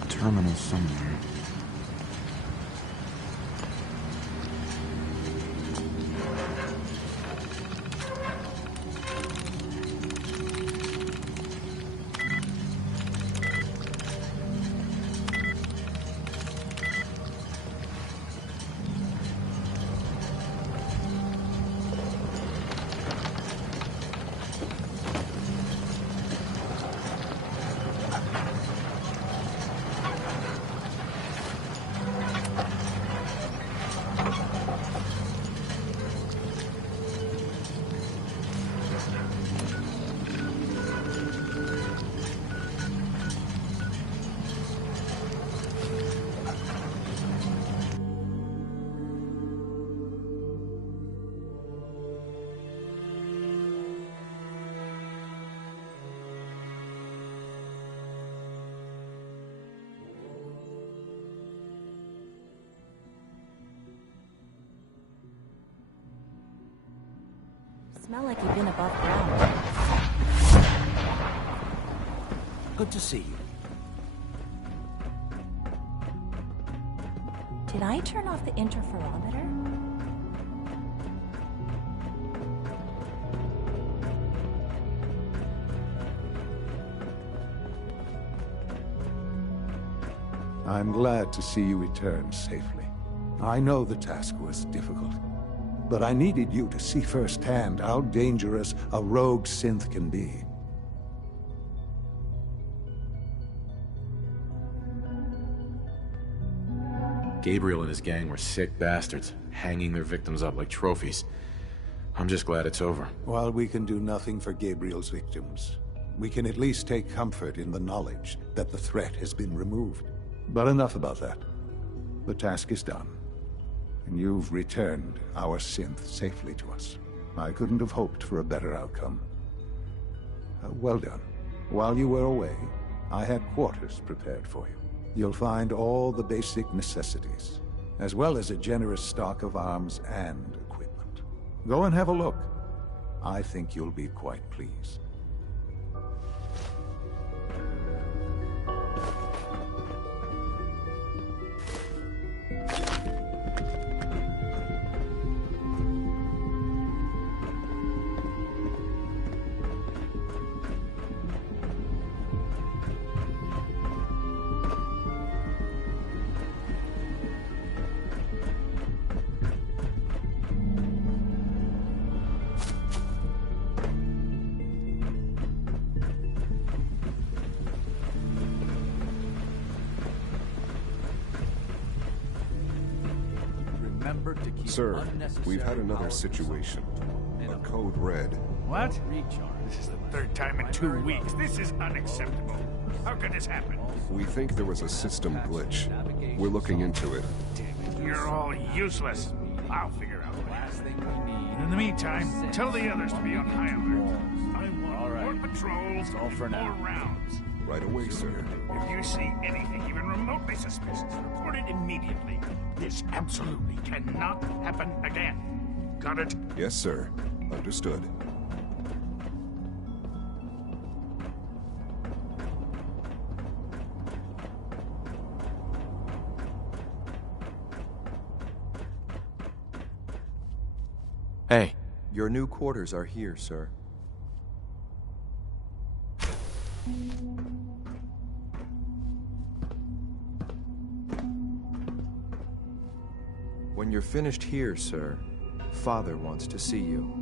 Terminal somewhere. Smell like you've been above ground. Good to see you. Did I turn off the interferometer? I'm glad to see you return safely. I know the task was difficult, but I needed you to see firsthand how dangerous a rogue synth can be. Gabriel and his gang were sick bastards, hanging their victims up like trophies. I'm just glad it's over. While we can do nothing for Gabriel's victims, we can at least take comfort in the knowledge that the threat has been removed. But enough about that. The task is done, and you've returned our synth safely to us. I couldn't have hoped for a better outcome. Well done. While you were away, I had quarters prepared for you. You'll find all the basic necessities, as well as a generous stock of arms and equipment. Go and have a look. I think you'll be quite pleased. Sir, we've had another situation. A code red. What? This is the third time in 2 weeks. This is unacceptable. How could this happen? We think there was a system glitch. We're looking into it. You're all useless. I'll figure out what. In the meantime, tell the others to be on high alert. I want more patrols and more rounds. Right away, sir. If you see anything even remotely suspicious, report it immediately. This absolutely cannot happen again. Got it? Yes, sir. Understood. Hey. Your new quarters are here, sir. When you're finished here, sir, Father wants to see you.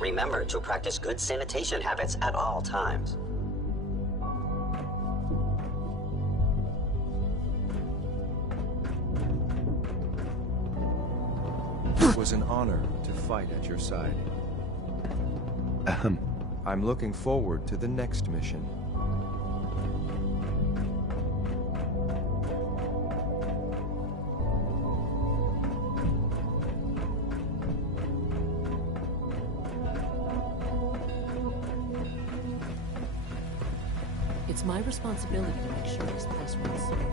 Remember to practice good sanitation habits at all times. It was an honor to fight at your side. I'm looking forward to the next mission. It's my responsibility to make sure this place runs smoothly.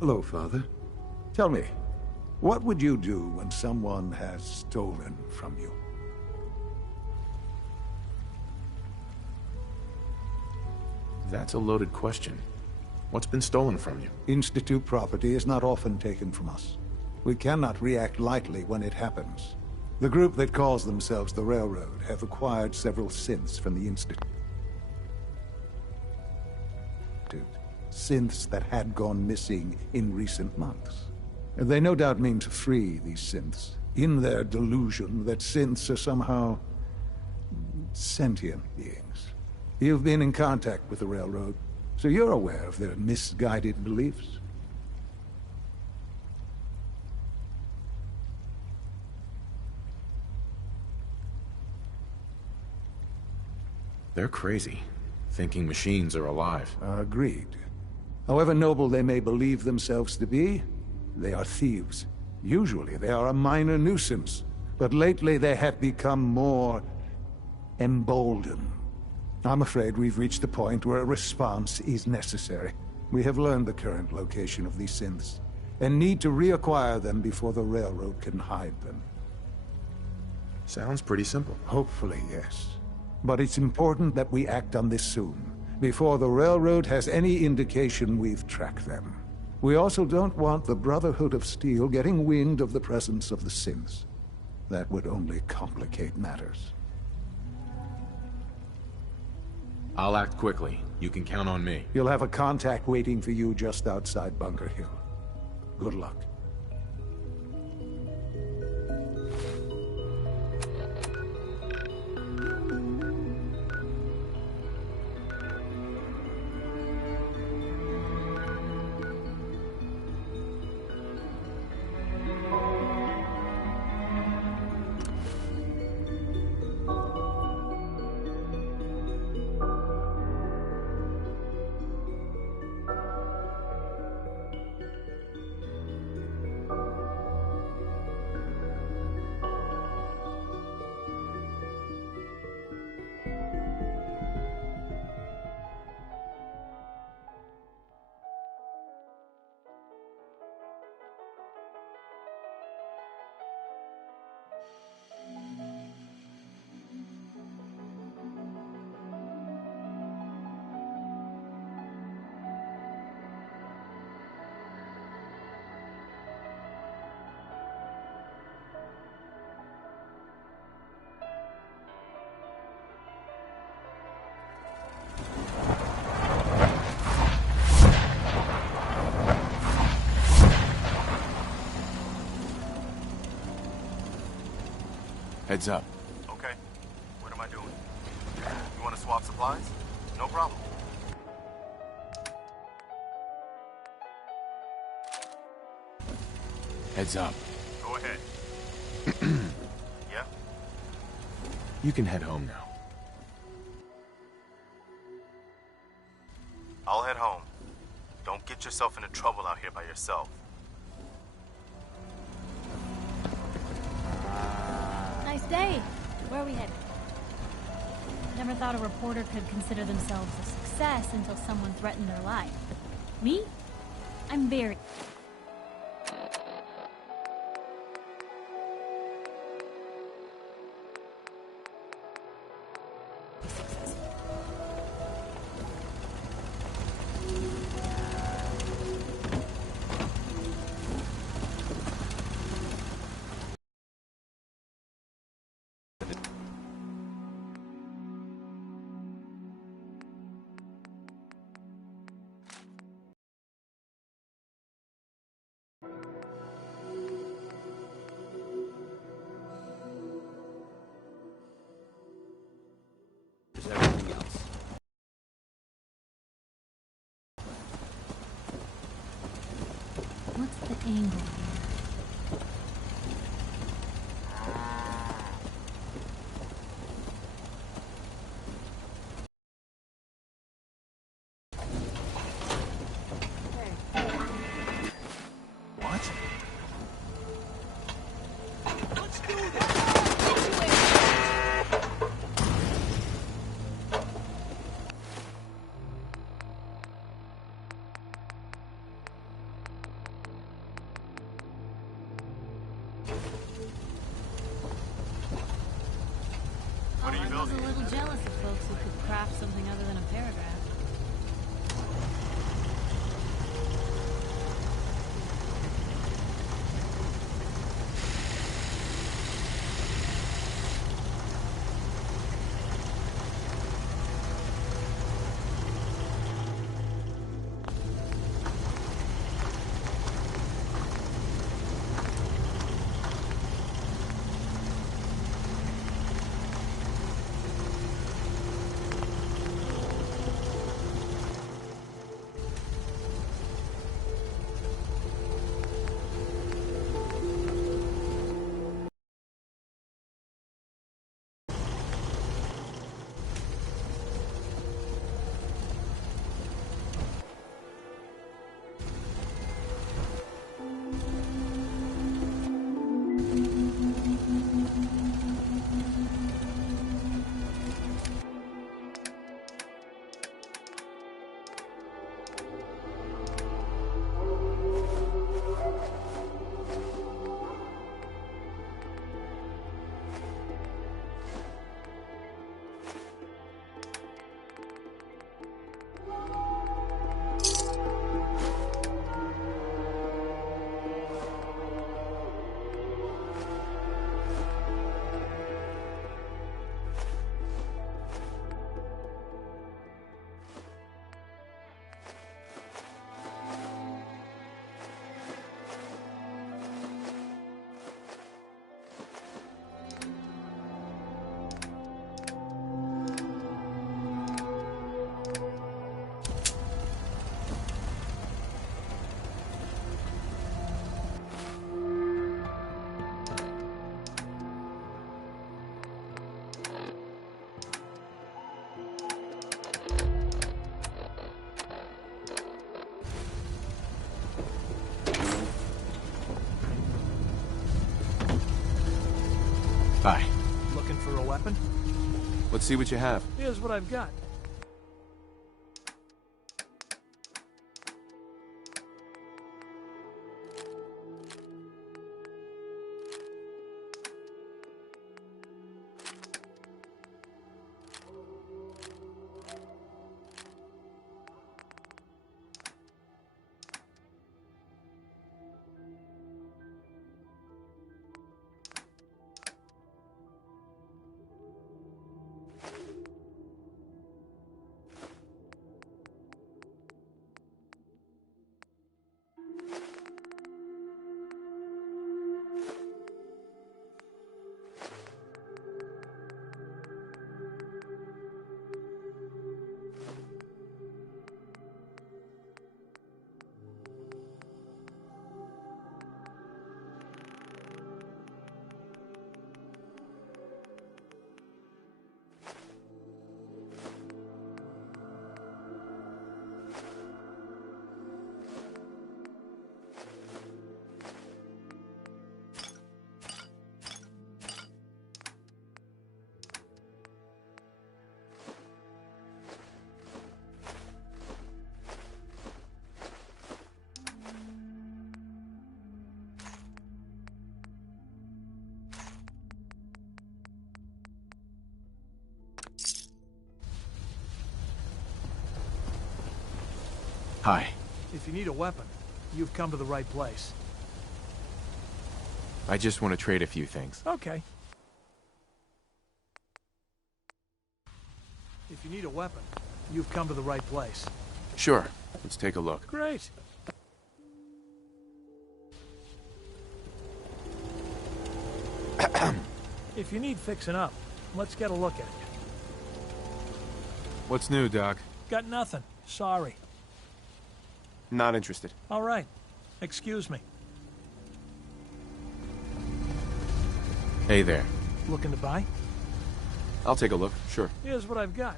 Hello, Father. Tell me, what would you do when someone has stolen from you? That's a loaded question. What's been stolen from you? Institute property is not often taken from us. We cannot react lightly when it happens. The group that calls themselves the Railroad have acquired several synths from the Institute. Synths that had gone missing in recent months. They no doubt mean to free these synths, in their delusion that synths are somehow sentient beings. You've been in contact with the Railroad, so you're aware of their misguided beliefs. They're crazy, thinking machines are alive. Agreed. However noble they may believe themselves to be, they are thieves. Usually they are a minor nuisance, but lately they have become more emboldened. I'm afraid we've reached a point where a response is necessary. We have learned the current location of these synths, and need to reacquire them before the Railroad can hide them. Sounds pretty simple. Hopefully, yes. But it's important that we act on this soon, before the Railroad has any indication we've tracked them. We also don't want the Brotherhood of Steel getting wind of the presence of the synths. That would only complicate matters. I'll act quickly. You can count on me. You'll have a contact waiting for you just outside Bunker Hill. Good luck. Heads up. Okay. What am I doing? You want to swap supplies? No problem. Heads up. Go ahead. Yeah? You can head home now. I'll head home. Don't get yourself into trouble out here by yourself. Nice day. Where are we headed? Never thought a reporter could consider themselves a success until someone threatened their life. Me? I'm very... There's everything else. What's the angle here? I was a little jealous of folks who could craft something other than a paragraph. Hi. Looking for a weapon? Let's see what you have. Here's what I've got. Hi. If you need a weapon, you've come to the right place. I just want to trade a few things. Okay. If you need a weapon, you've come to the right place. Sure. Let's take a look. Great. If you need fixing up, let's get a look at you. What's new, Doc? Got nothing. Sorry. Not interested. All right. Excuse me. Hey there. Looking to buy? I'll take a look, sure. Here's what I've got.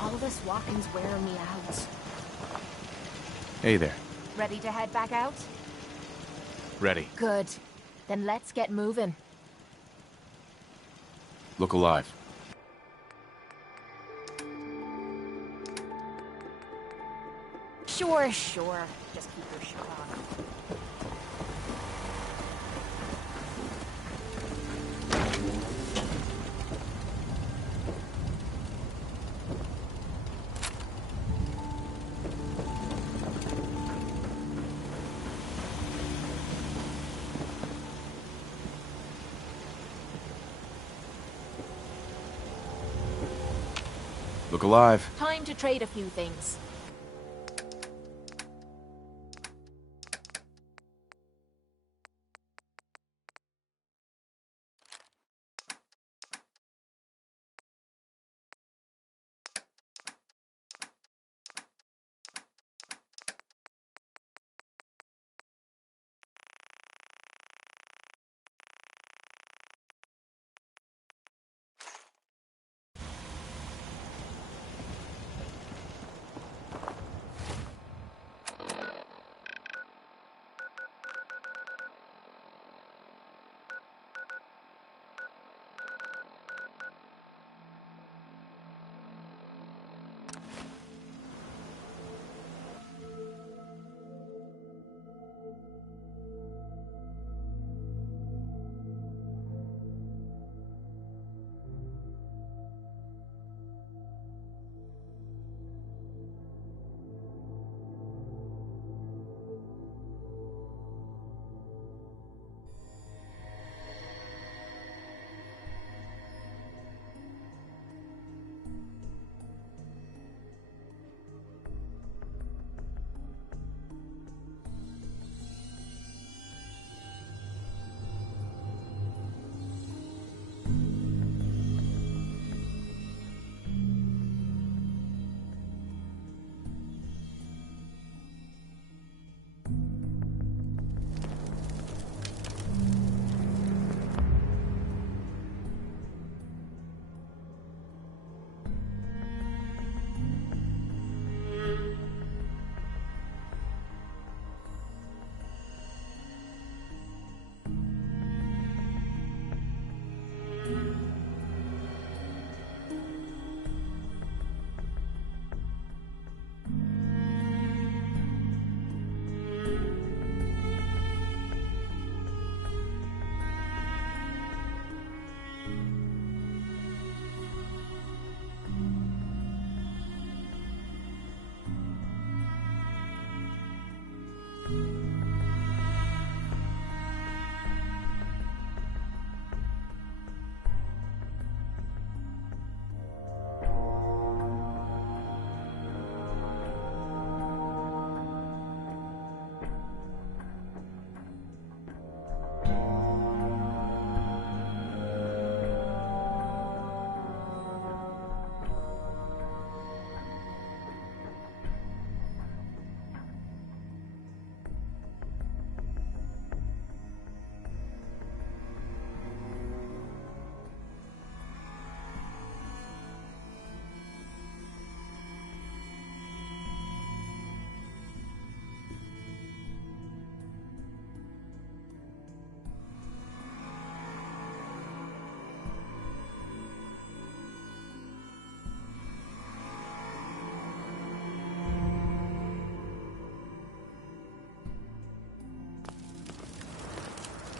All this walking's wearing me out. Hey there. Ready to head back out? Ready. Good. Then let's get moving. Look alive. Sure. Just keep your shirt on. Look alive. Time to trade a few things.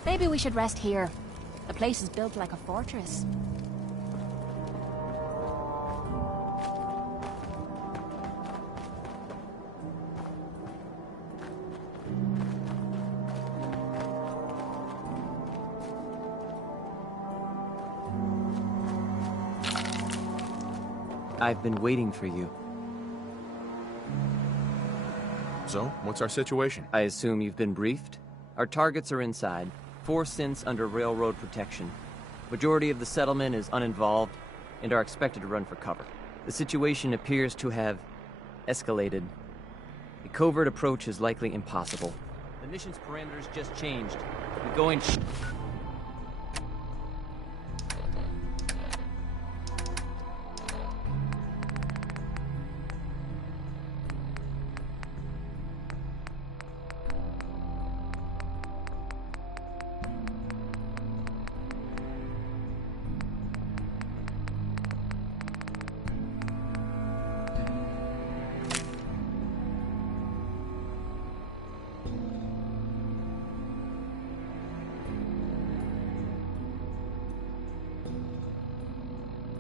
Maybe we should rest here. The place is built like a fortress. I've been waiting for you. So, what's our situation? I assume you've been briefed? Our targets are inside. 4 synths under railroad protection. Majority of the settlement is uninvolved and are expected to run for cover. The situation appears to have escalated. A covert approach is likely impossible. The mission's parameters just changed. We're going...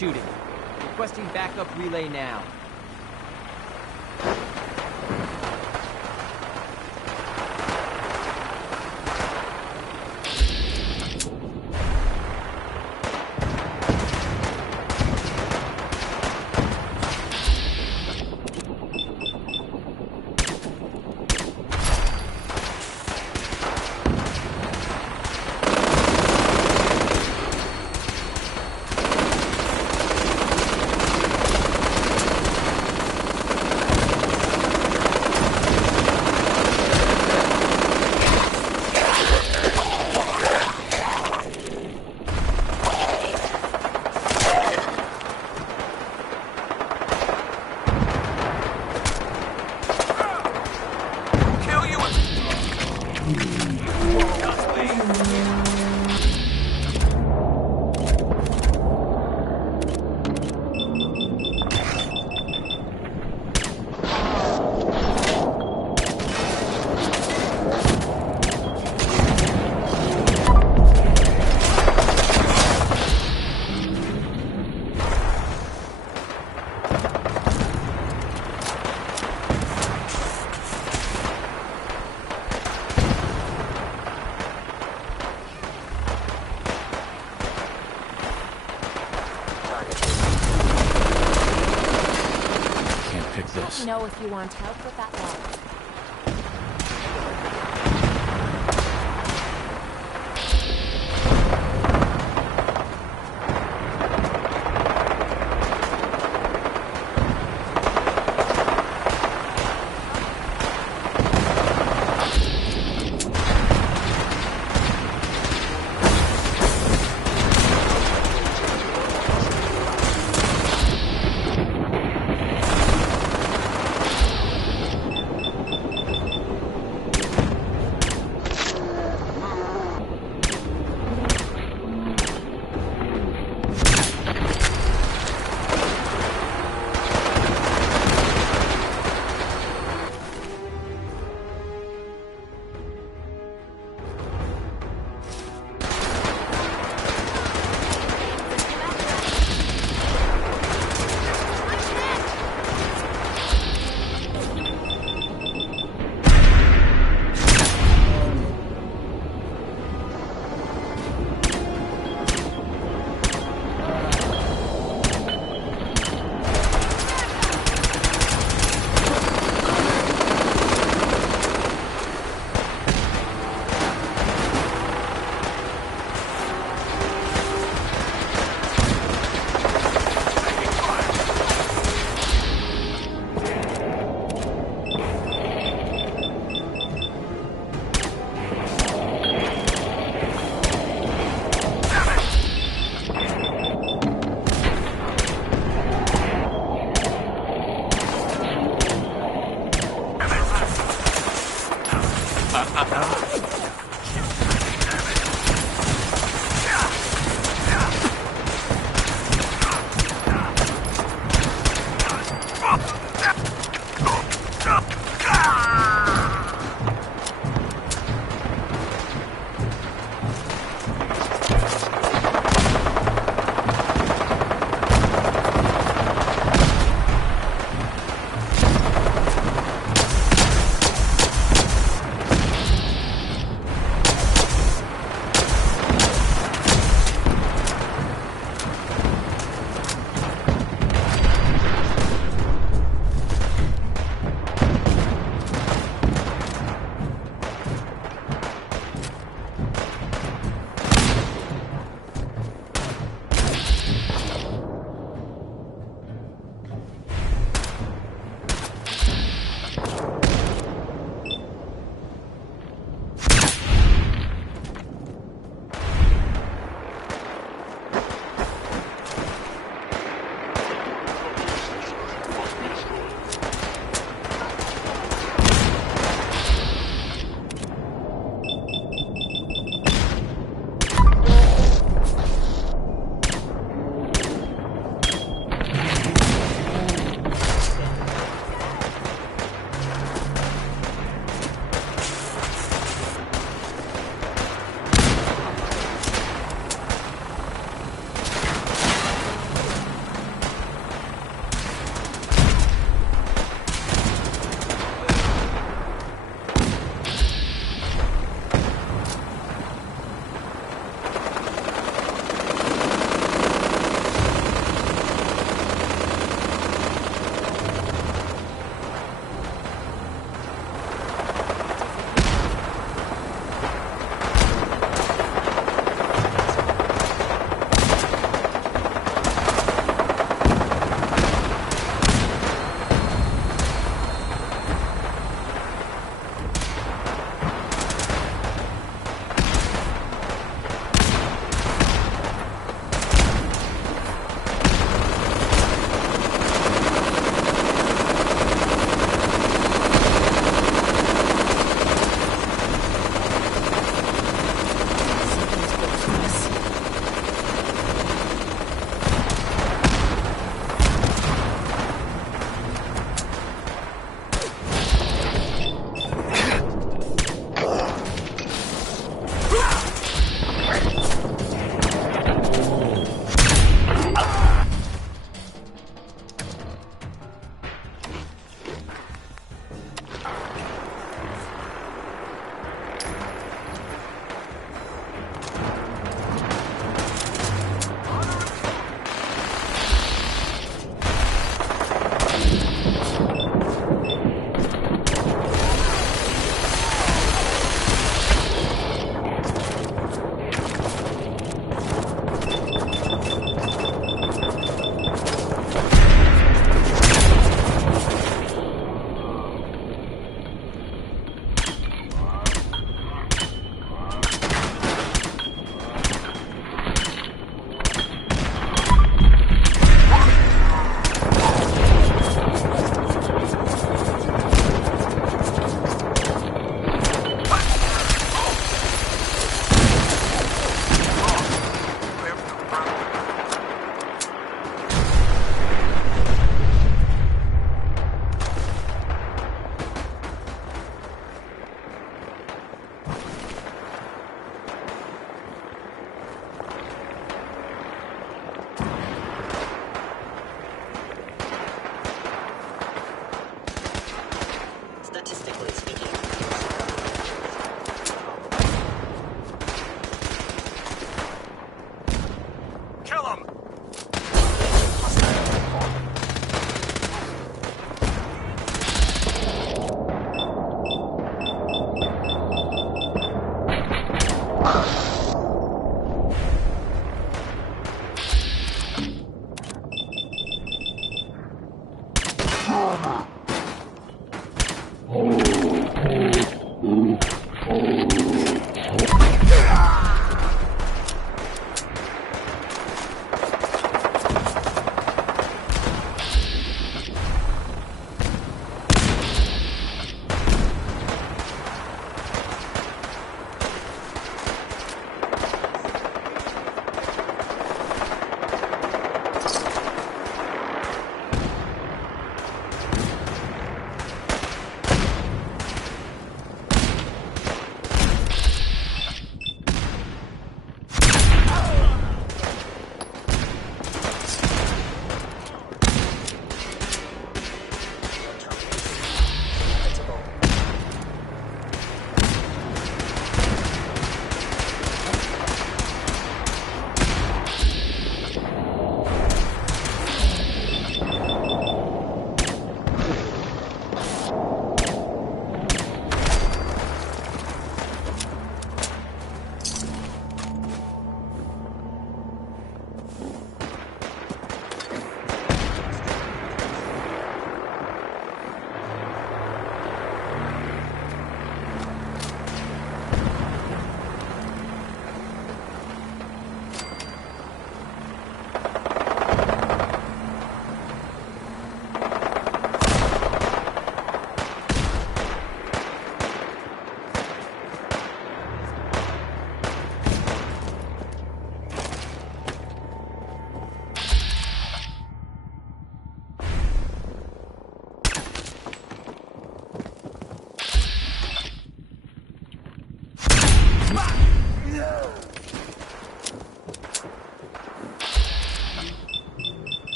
shooting. Requesting backup relay now. Let me know if you want help with that log.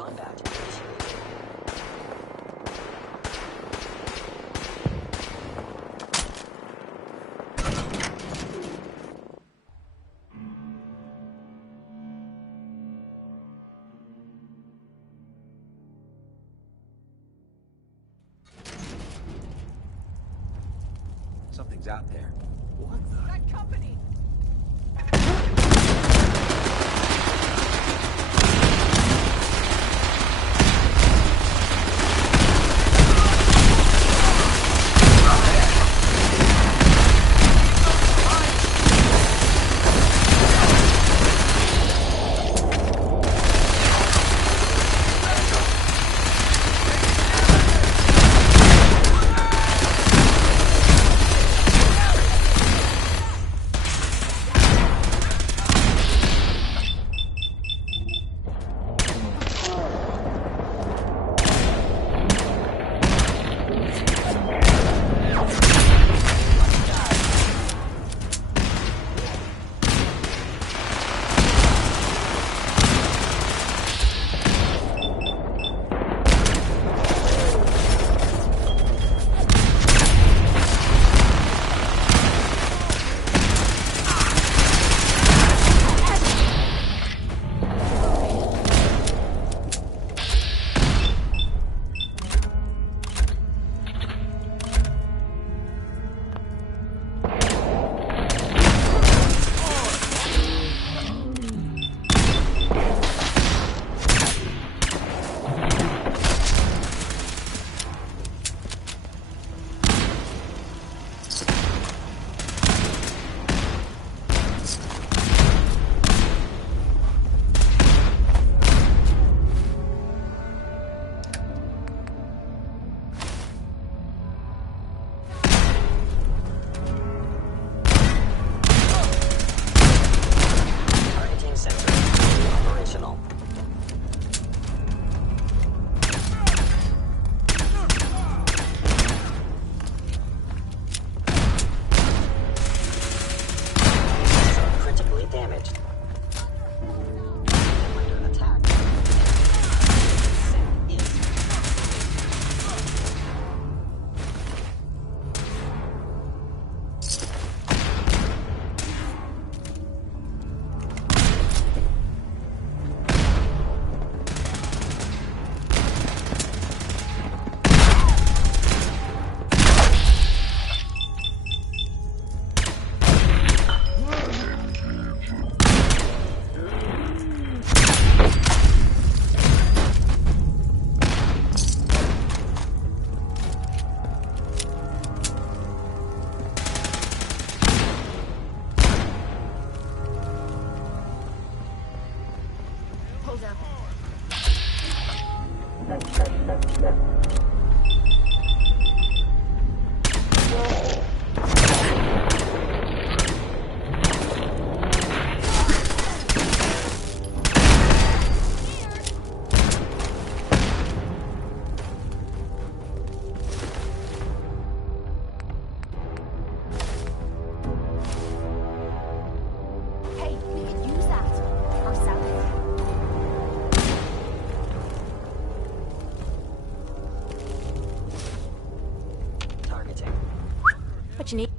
Combat. Something's out there. What the? That company! What you need?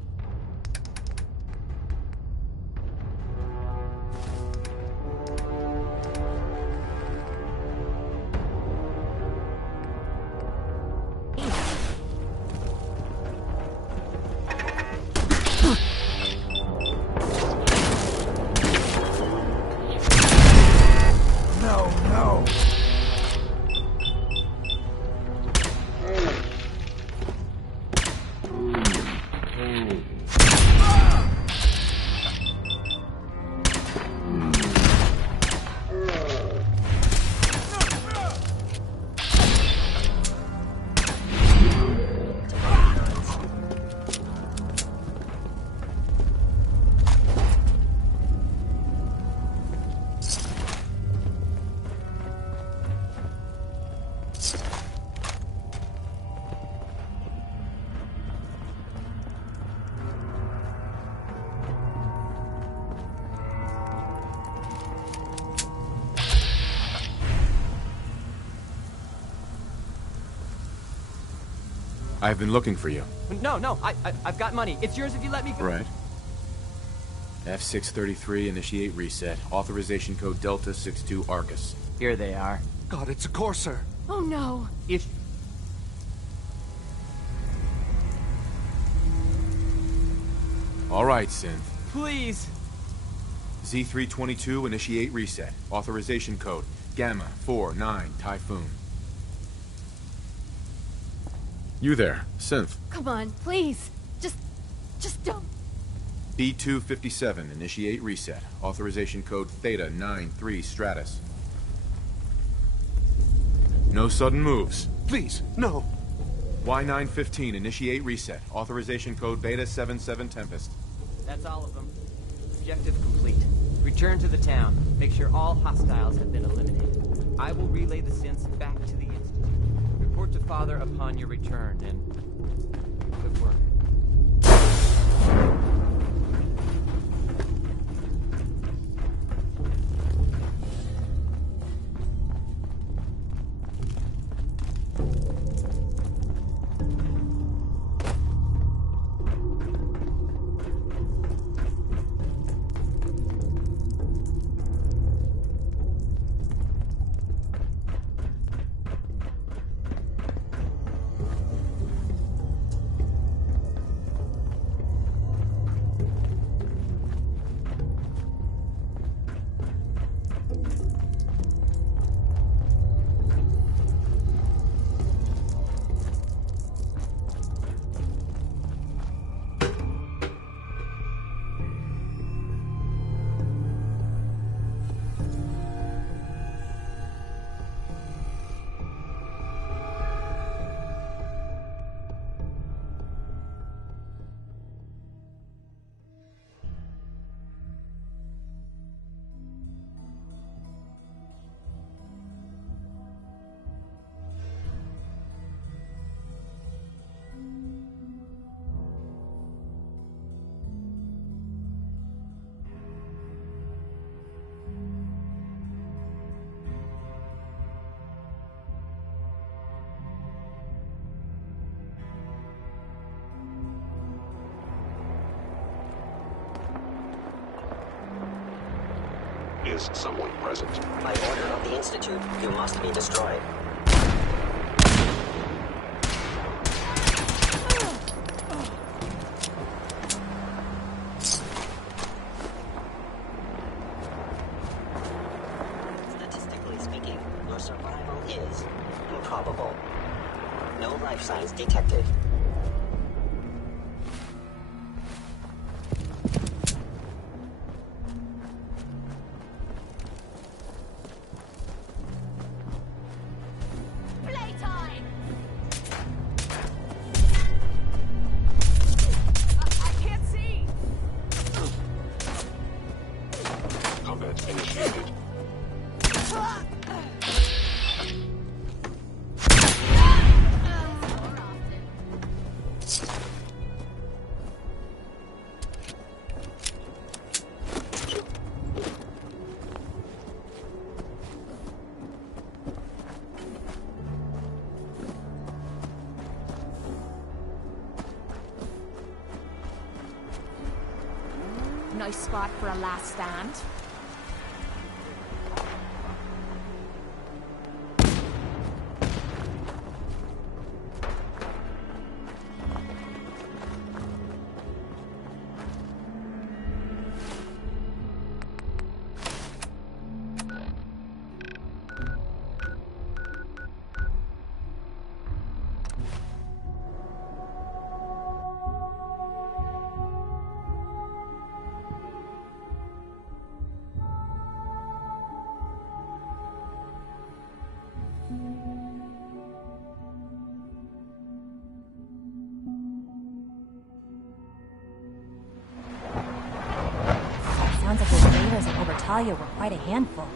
I've been looking for you. No, I've got money. It's yours if you let me go. Right. F633, initiate reset. Authorization code Delta 62 Arcus. Here they are. God, it's a Corsair. Oh no. If... All right, Synth. Please. Z322, initiate reset. Authorization code Gamma 49 Typhoon. You there, Synth. Come on, please. Just don't. B257, initiate reset. Authorization code Theta 93 Stratus. No sudden moves. Please, no. Y915, initiate reset. Authorization code Beta 77 Tempest. That's all of them. Objective complete. Return to the town. Make sure all hostiles have been eliminated. I will relay the synths back to the Institute. Report to Father upon your return, and good work. Is someone present? By order of the Institute, you must be destroyed. Statistically speaking, your survival is improbable. No life signs detected. Nice spot for a last stand. Sounds like those raiders at Obertalia were quite a handful.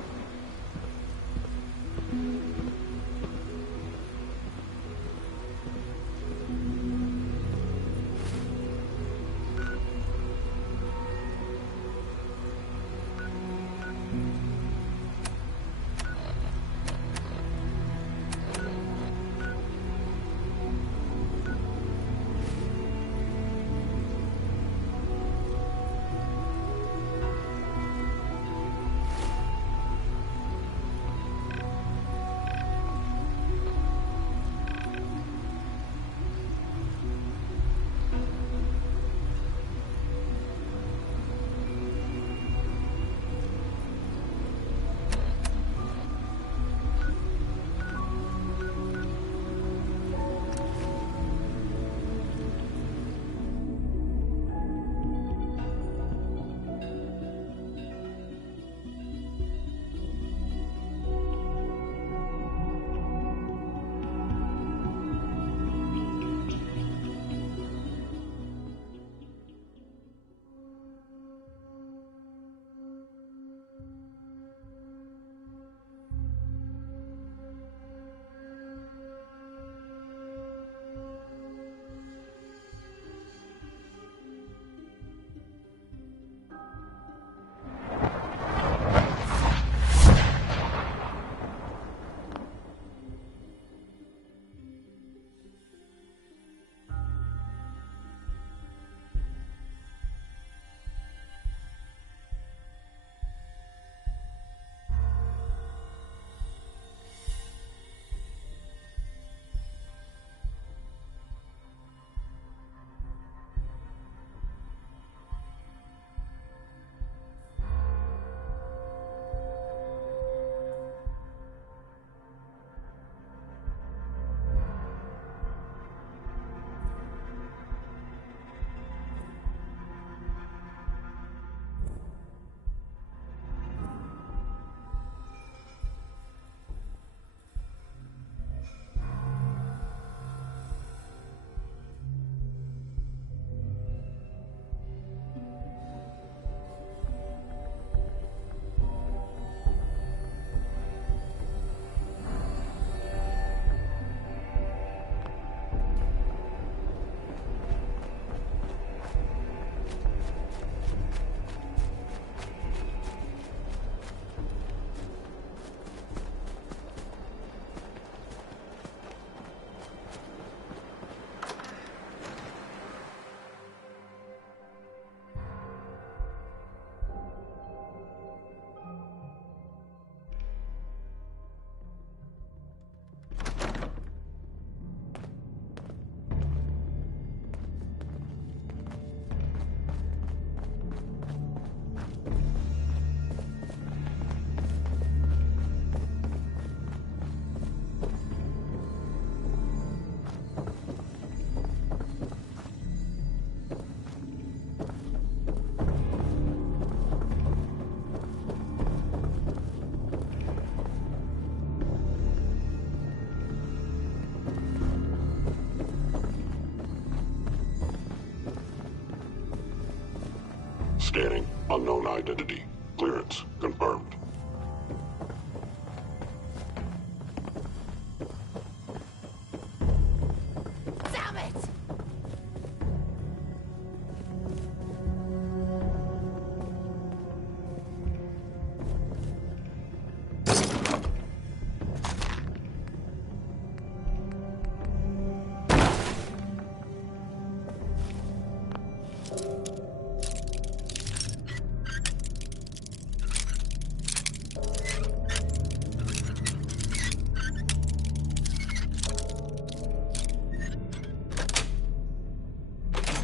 Unknown identity. Clearance confirmed. Damn it!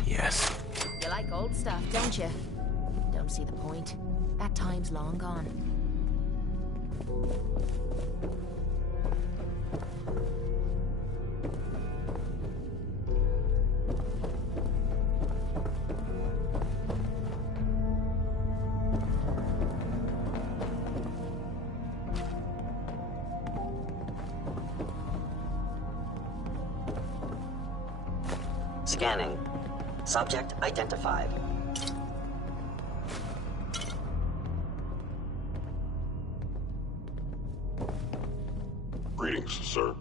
Yes. You like old stuff, don't you? Don't see the point. That time's long gone. Scanning. Subject identified. Greetings, sir.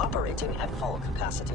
Operating at full capacity.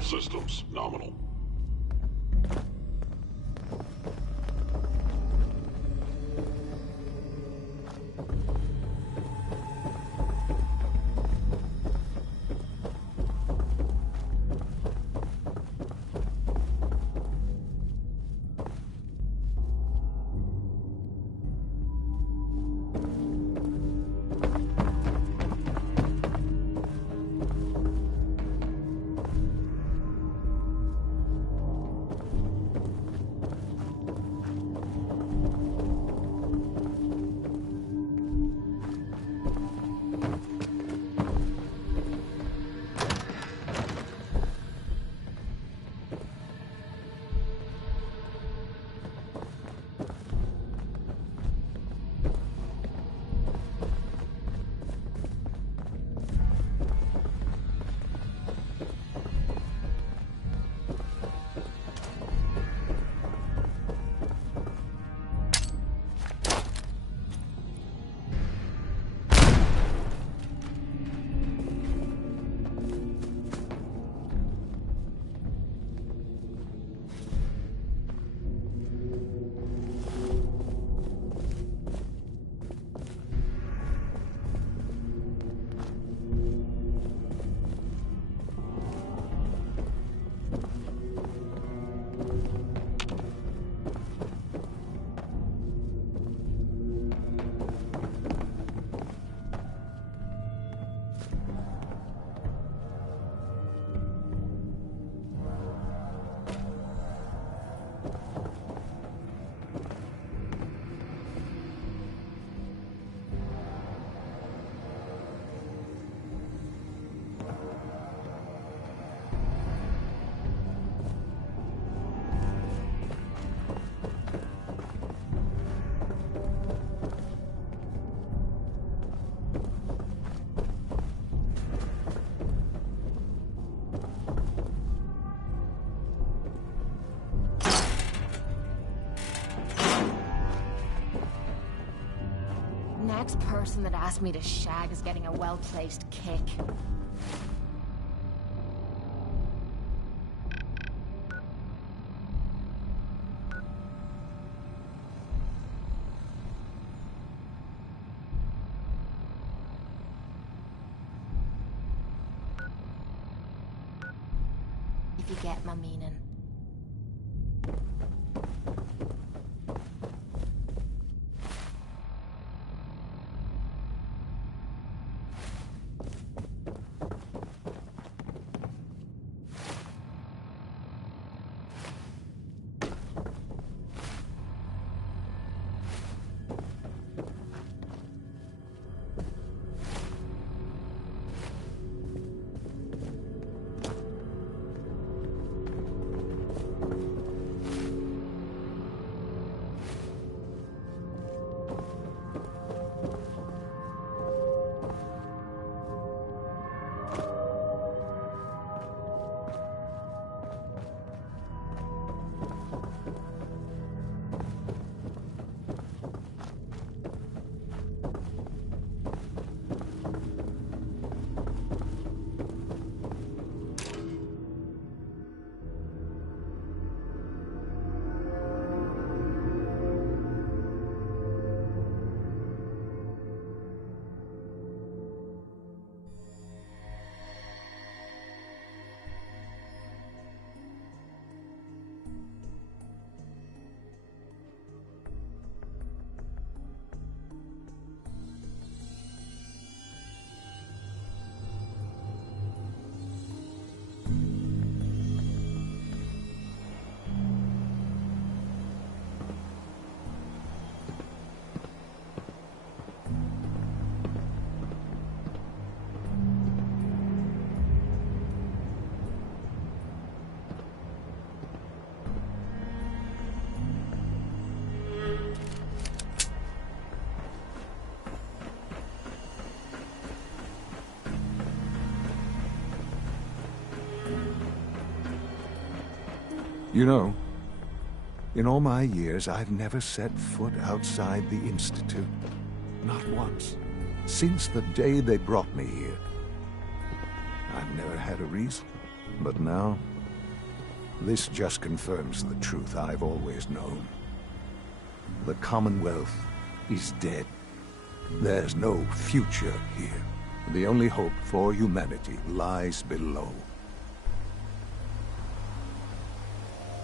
All systems nominal. Next person that asked me to shag is getting a well-placed kick. If you get my meaning. You know, in all my years, I've never set foot outside the Institute. Not once. Since the day they brought me here. I've never had a reason, but now This just confirms the truth I've always known. The Commonwealth is dead. There's no future here. The only hope for humanity lies below.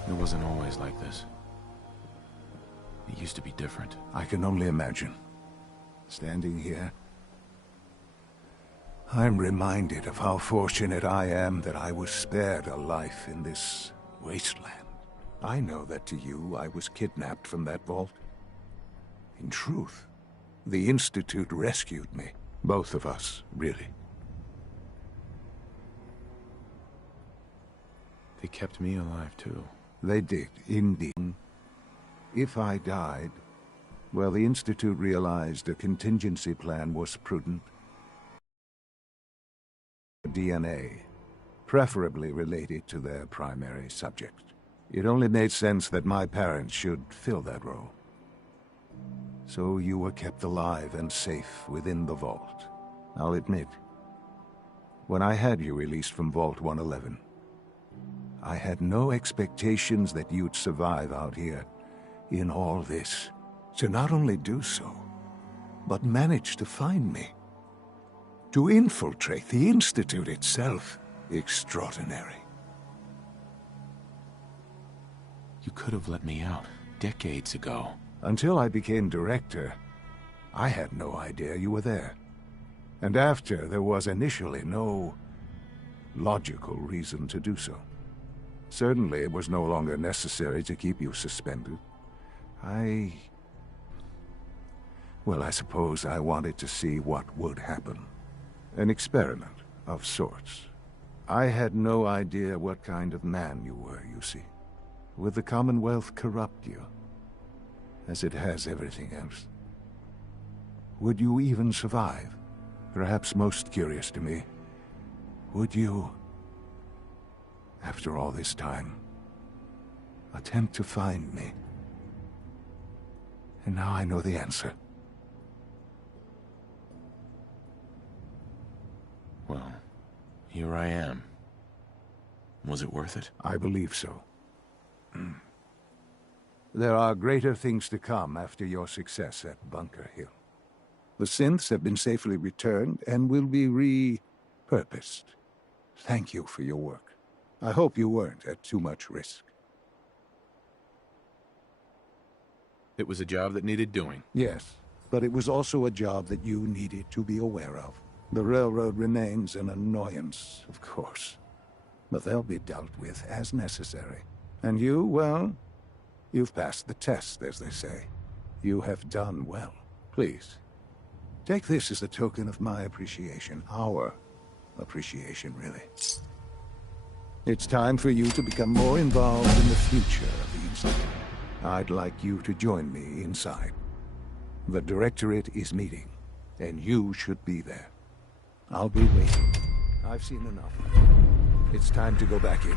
It wasn't always like this. It used to be different. I can only imagine. Standing here, I'm reminded of how fortunate I am that I was spared a life in this wasteland. I know that to you, I was kidnapped from that vault. In truth, the Institute rescued me. Both of us, really. They kept me alive, too. They did, indeed. If I died, well, the Institute realized a contingency plan was prudent. DNA, preferably related to their primary subject. It only made sense that my parents should fill that role. So you were kept alive and safe within the vault. I'll admit, when I had you released from Vault 111, I had no expectations that you'd survive out here in all this. To not only do so, but manage to find me. To infiltrate the Institute itself. Extraordinary. You could have let me out decades ago. Until I became director, I had no idea you were there. And after, there was initially no logical reason to do so. Certainly, it was no longer necessary to keep you suspended. Well, I suppose I wanted to see what would happen. An experiment of sorts. I had no idea what kind of man you were, you see. Would the Commonwealth corrupt you, as it has everything else? Would you even survive? Perhaps most curious to me, would you, after all this time, attempt to find me? And now I know the answer. Well, here I am. Was it worth it? I believe so. There are greater things to come after your success at Bunker Hill. The synths have been safely returned and will be repurposed. Thank you for your work. I hope you weren't at too much risk. It was a job that needed doing. Yes, but it was also a job that you needed to be aware of. The railroad remains an annoyance, of course, but they'll be dealt with as necessary. And you, well, you've passed the test, as they say. You have done well. Please, take this as a token of my appreciation. Our appreciation, really. It's time for you to become more involved in the future of the Institute. I'd like you to join me inside. The Directorate is meeting, and you should be there. I'll be waiting. I've seen enough. It's time to go back in.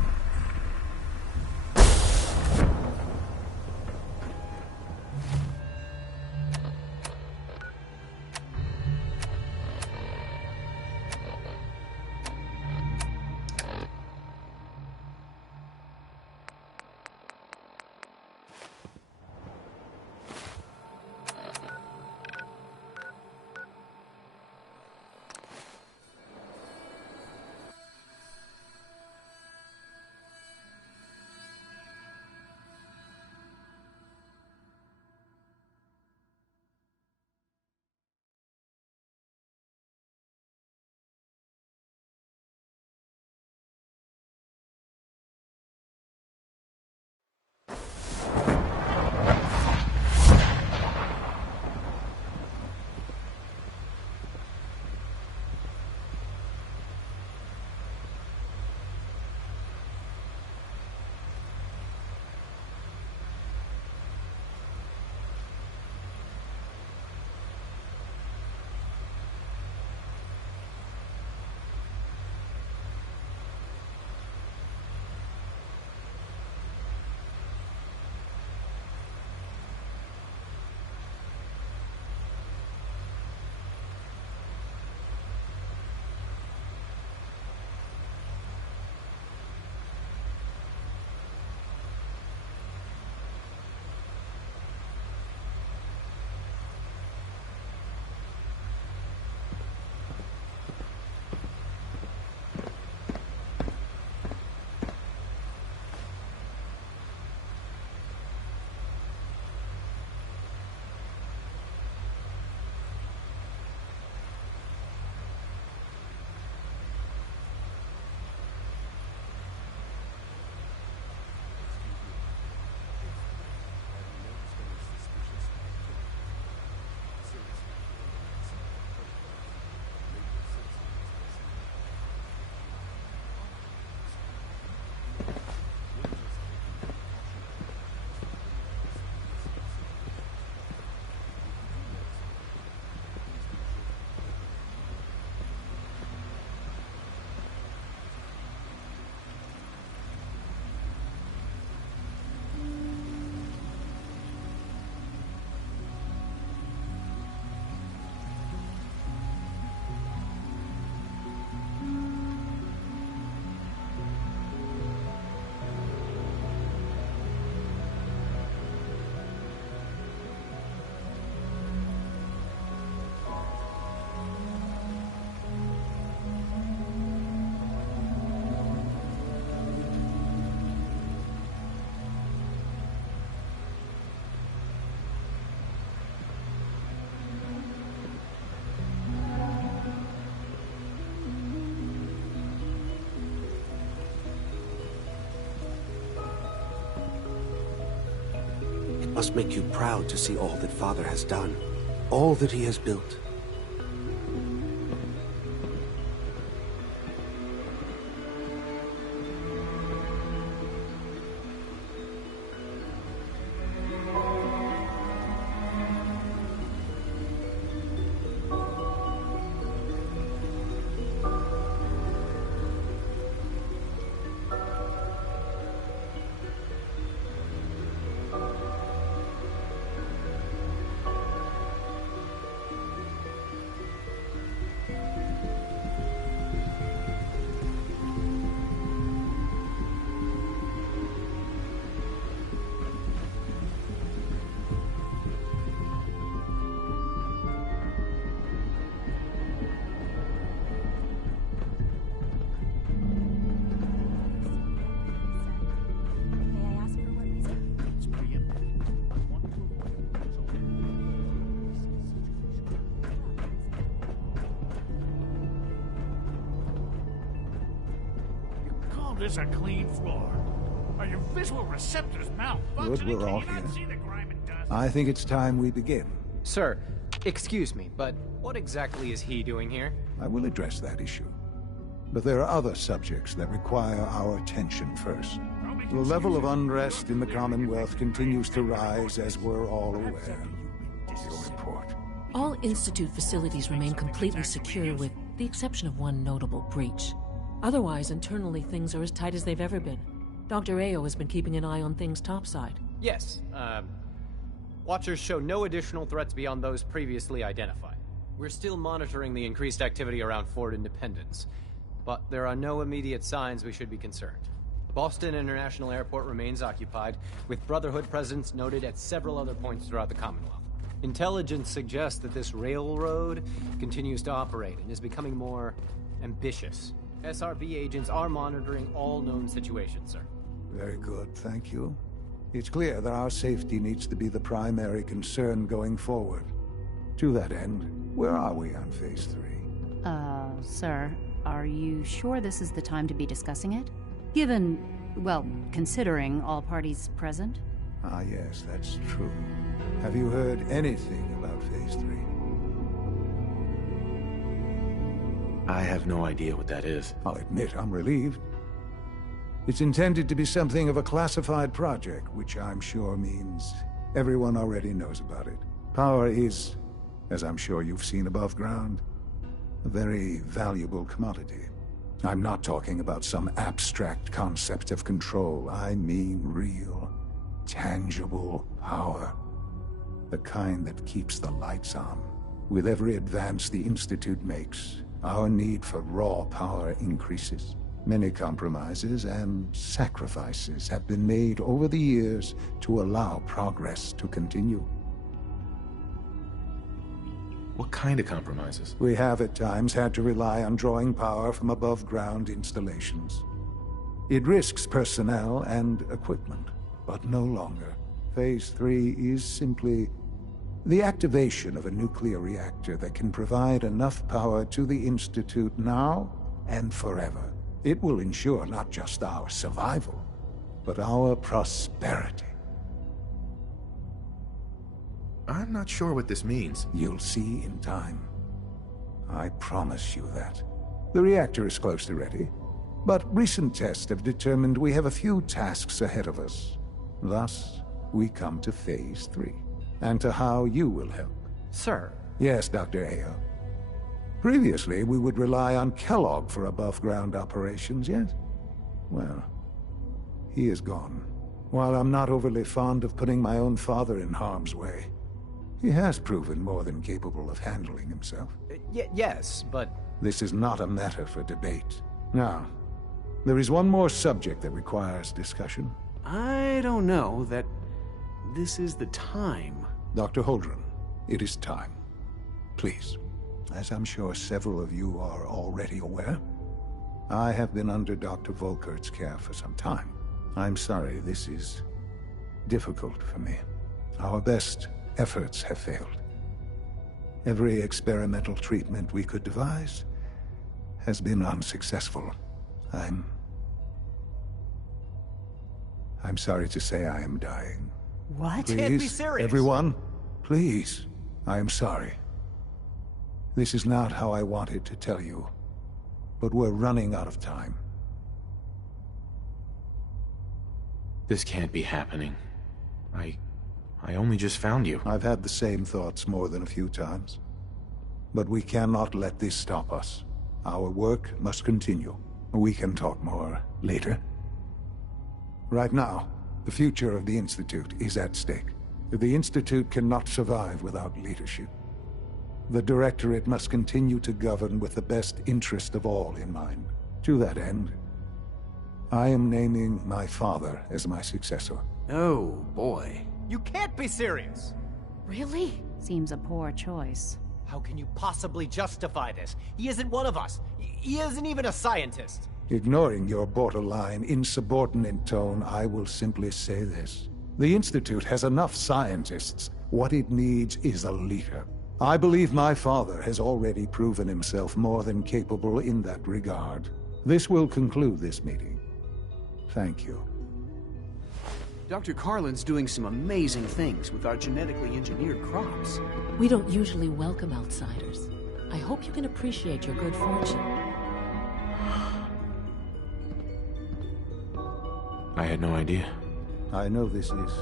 must make you proud to see all that Father has done, all that he has built. This a clean floor. Are your visual receptors malfunctioning? Good, we're all Can you not here. see the grime and dust? I think it's time we begin. Sir, excuse me, but what exactly is he doing here? I will address that issue. But there are other subjects that require our attention first. The level of unrest in the Commonwealth continues to rise, as we're all aware. Your report. All Institute facilities remain completely secure with the exception of one notable breach. Otherwise, internally, things are as tight as they've ever been. Dr. Ao has been keeping an eye on things topside. Yes, Watchers show no additional threats beyond those previously identified. We're still monitoring the increased activity around Fort Independence, but there are no immediate signs we should be concerned. Boston International Airport remains occupied, with Brotherhood presence noted at several other points throughout the Commonwealth. Intelligence suggests that this railroad continues to operate and is becoming more ambitious. SRB agents are monitoring all known situations, sir. Very good, thank you. It's clear that our safety needs to be the primary concern going forward. To that end, where are we on Phase 3? Sir, are you sure this is the time to be discussing it? Given, well, considering all parties present? Ah, yes, that's true. Have you heard anything about Phase 3? I have no idea what that is. I'll admit I'm relieved. It's intended to be something of a classified project, which I'm sure means everyone already knows about it. Power is, as I'm sure you've seen above ground, a very valuable commodity. I'm not talking about some abstract concept of control. I mean real, tangible power. The kind that keeps the lights on. With every advance the Institute makes, our need for raw power increases. Many compromises and sacrifices have been made over the years to allow progress to continue. What kind of compromises? We have at times had to rely on drawing power from above-ground installations. It risks personnel and equipment, but no longer. Phase 3 is simply the activation of a nuclear reactor that can provide enough power to the Institute now and forever. It will ensure not just our survival, but our prosperity. I'm not sure what this means. You'll see in time. I promise you that. The reactor is close to ready, but recent tests have determined we have a few tasks ahead of us. Thus, we come to Phase 3, and to how you will help. Sir. Yes, Dr. Ao. Previously, we would rely on Kellogg for above-ground operations, yes? Well, he is gone. While I'm not overly fond of putting my own father in harm's way, he has proven more than capable of handling himself. Yes, but... This is not a matter for debate. Now, there is one more subject that requires discussion. I don't know that this is the time. Dr. Holdren, it is time. Please. As I'm sure several of you are already aware, I have been under Dr. Volkert's care for some time. I'm sorry this is difficult for me. Our best efforts have failed. Every experimental treatment we could devise has been unsuccessful. I'm sorry to say I am dying. What? Please, Can't be serious. everyone, please. I am sorry. This is not how I wanted to tell you, but we're running out of time. This can't be happening. I only just found you. I've had the same thoughts more than a few times. But we cannot let this stop us. Our work must continue. We can talk more later. Right now, the future of the Institute is at stake. The Institute cannot survive without leadership. The Directorate must continue to govern with the best interest of all in mind. To that end, I am naming my father as my successor. Oh, boy. You can't be serious! Really? Seems a poor choice. How can you possibly justify this? He isn't one of us. He isn't even a scientist. Ignoring your borderline, insubordinate tone, I will simply say this. The Institute has enough scientists. What it needs is a leader. I believe my father has already proven himself more than capable in that regard. This will conclude this meeting. Thank you. Dr. Carlin's doing some amazing things with our genetically engineered crops. We don't usually welcome outsiders. I hope you can appreciate your good fortune. I had no idea. I know this is...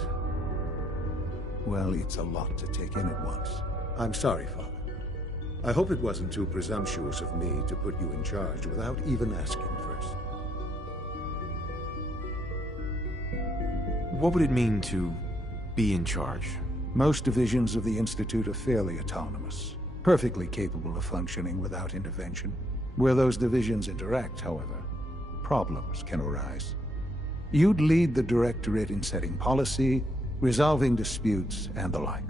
well, it's a lot to take in at once. I'm sorry, Father. I hope it wasn't too presumptuous of me to put you in charge without even asking first. What would it mean to be in charge? Most divisions of the Institute are fairly autonomous, perfectly capable of functioning without intervention. Where those divisions interact, however, problems can arise. You'd lead the Directorate in setting policy, resolving disputes, and the like.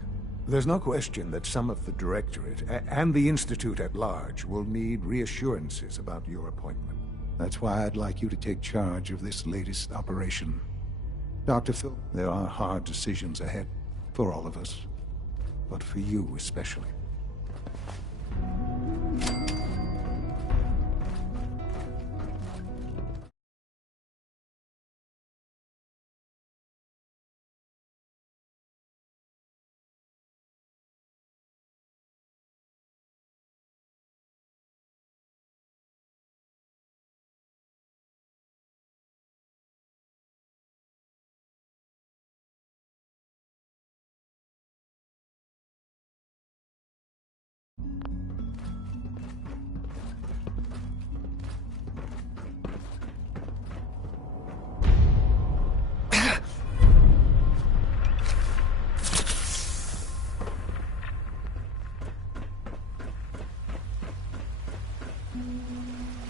There's no question that some of the Directorate, and the Institute at large, will need reassurances about your appointment. That's why I'd like you to take charge of this latest operation. Dr. Phil, there are hard decisions ahead, for all of us, but for you especially.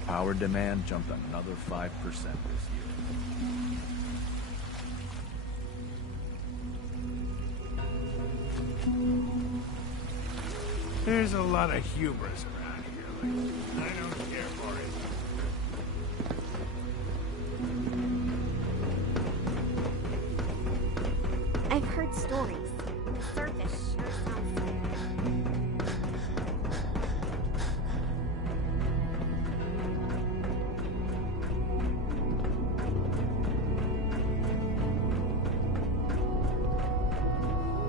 Power demand jumped another 5% this year. There's a lot of hubris around here lately. I don't care for it. I've heard stories. The surface sure sounds fair.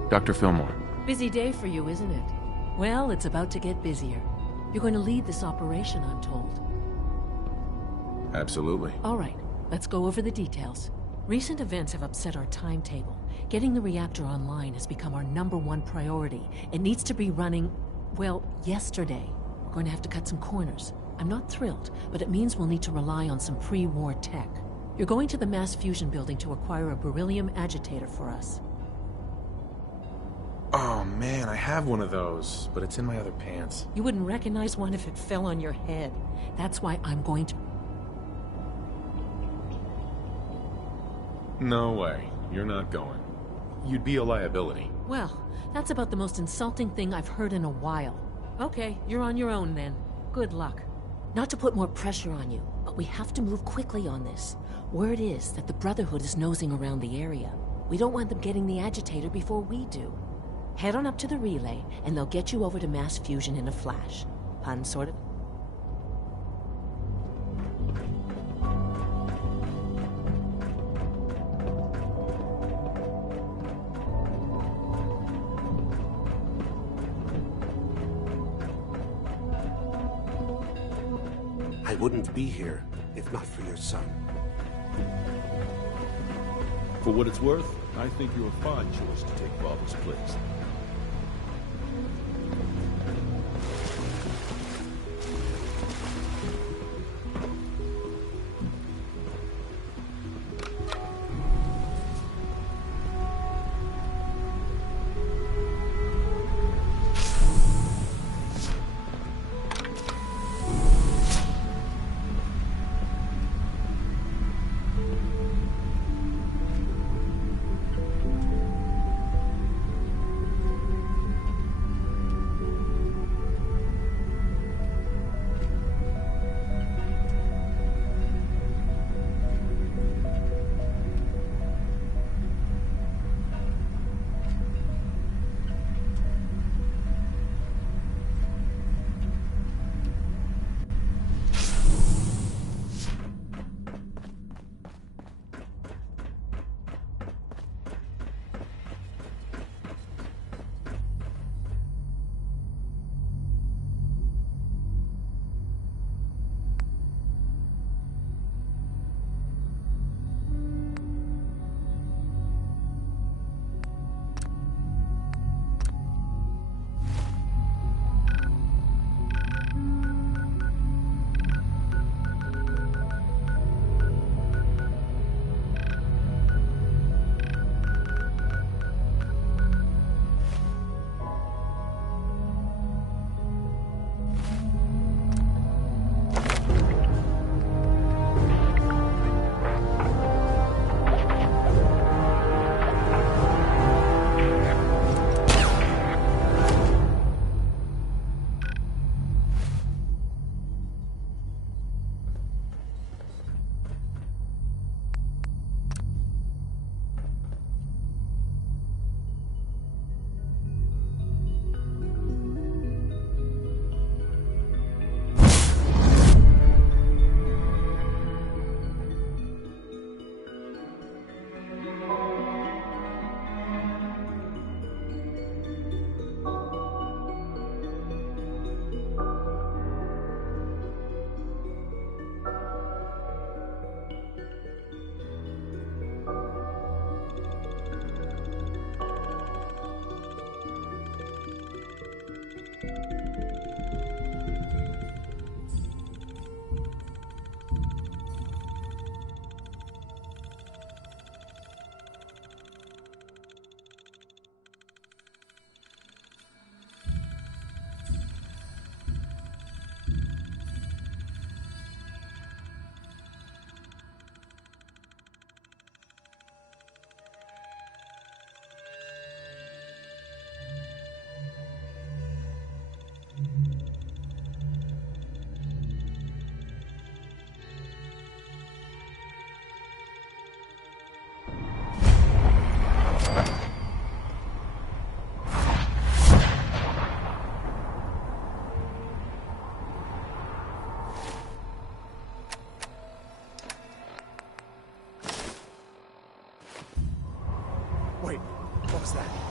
Dr. Fillmore. Busy day for you, isn't it? Well, it's about to get busier. You're going to lead this operation, I'm told. Absolutely. All right, let's go over the details. Recent events have upset our timetable. Getting the reactor online has become our #1 priority. It needs to be running, well, yesterday. We're going to have to cut some corners. I'm not thrilled, but it means we'll need to rely on some pre-war tech. You're going to the mass fusion building to acquire a beryllium agitator for us. Oh man, I have one of those, but it's in my other pants. You wouldn't recognize one if it fell on your head. That's why I'm going to... No way. You're not going. You'd be a liability. Well, that's about the most insulting thing I've heard in a while. Okay, you're on your own then. Good luck. Not to put more pressure on you, but we have to move quickly on this. Word is that the Brotherhood is nosing around the area. We don't want them getting the agitator before we do. Head on up to the relay, and they'll get you over to mass fusion in a flash. Pun, sort of? I wouldn't be here if not for your son. For what it's worth, I think you're a fine choice to take Father's place. What was that?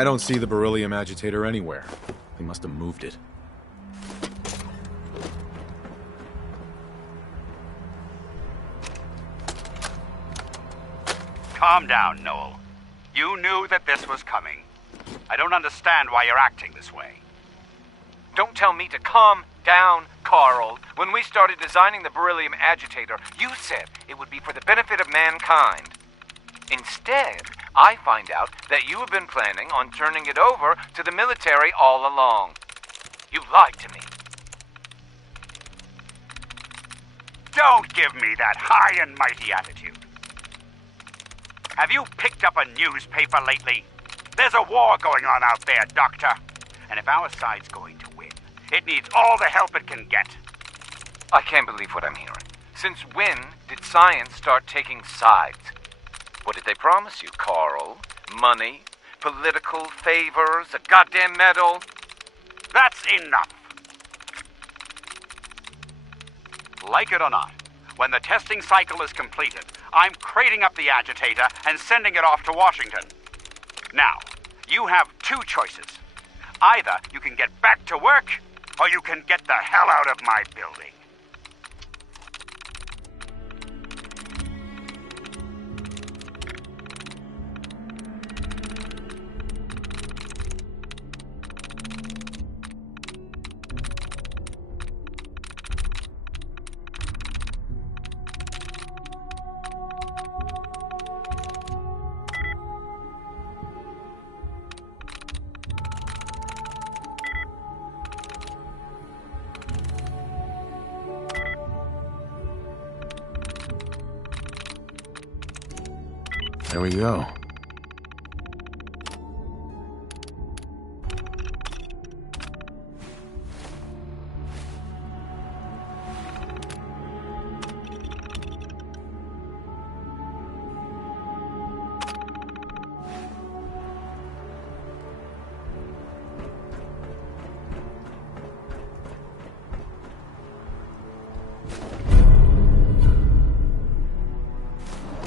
I don't see the beryllium agitator anywhere. They must have moved it. Calm down, Noel. You knew that this was coming. I don't understand why you're acting this way. Don't tell me to calm down, Carl. When we started designing the beryllium agitator, you said it would be for the benefit of mankind. Instead, I find out that you have been planning on turning it over to the military all along. You lied to me. Don't give me that high and mighty attitude. Have you picked up a newspaper lately? There's a war going on out there, Doctor. And if our side's going to win, it needs all the help it can get. I can't believe what I'm hearing. Since when did science start taking sides? What did they promise you, Carl? Money? Political favors? A goddamn medal? That's enough. Like it or not, when the testing cycle is completed, I'm crating up the agitator and sending it off to Washington. Now, you have two choices. Either you can get back to work, or you can get the hell out of my building. There we go.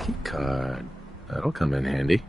Key card. That'll come in handy.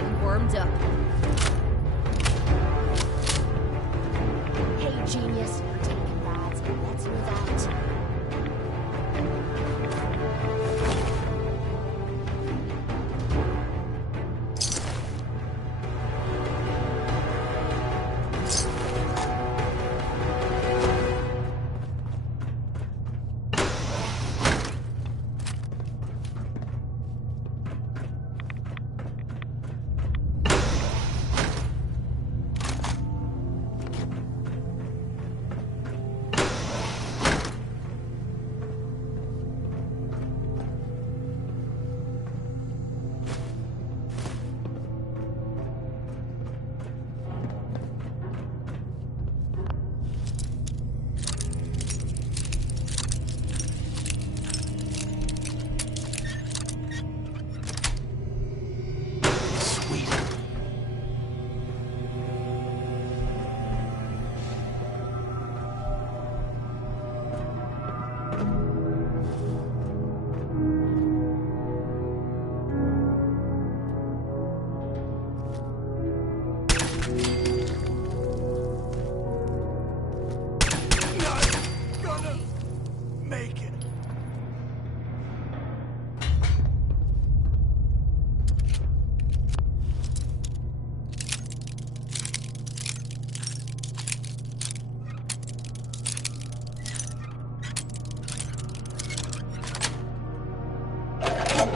getting warmed up. Hey, genius, we're taking rides. Let's move out.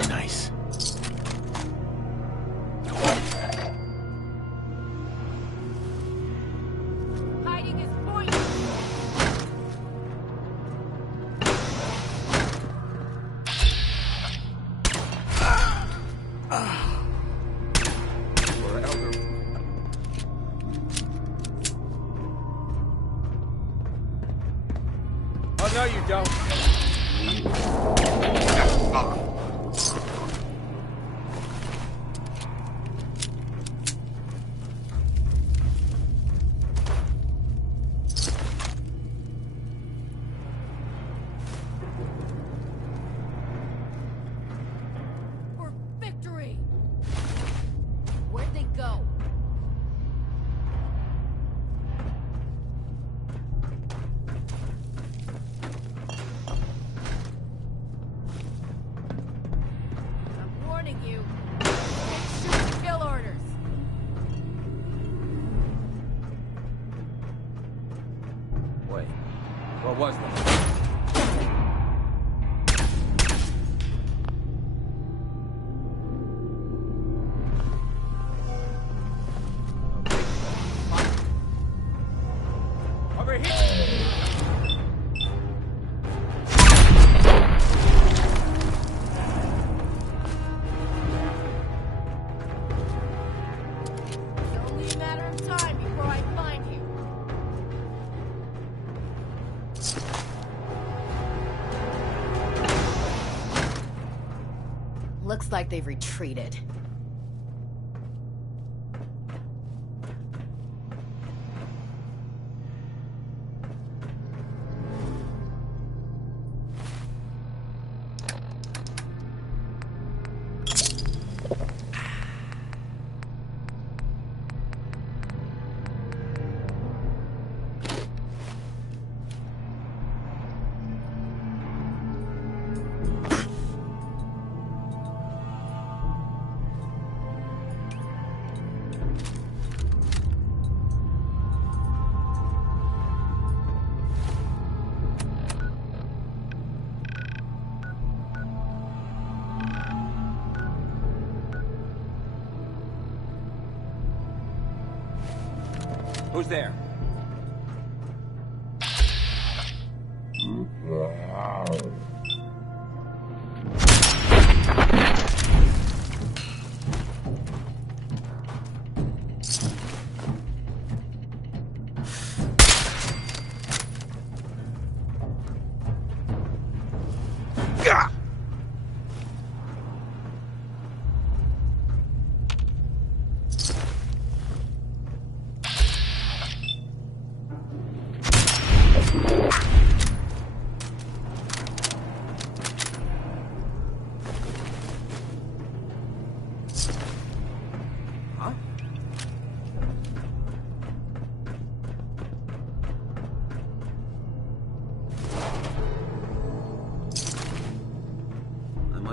Nice. Hiding is pointless. Oh, no, you don't. For victory! Where'd they go? I'm warning you. Take shoot to kill orders. Wait, what was that? Over here! It's only a matter of time before I find you. Looks like they've retreated. Who's there?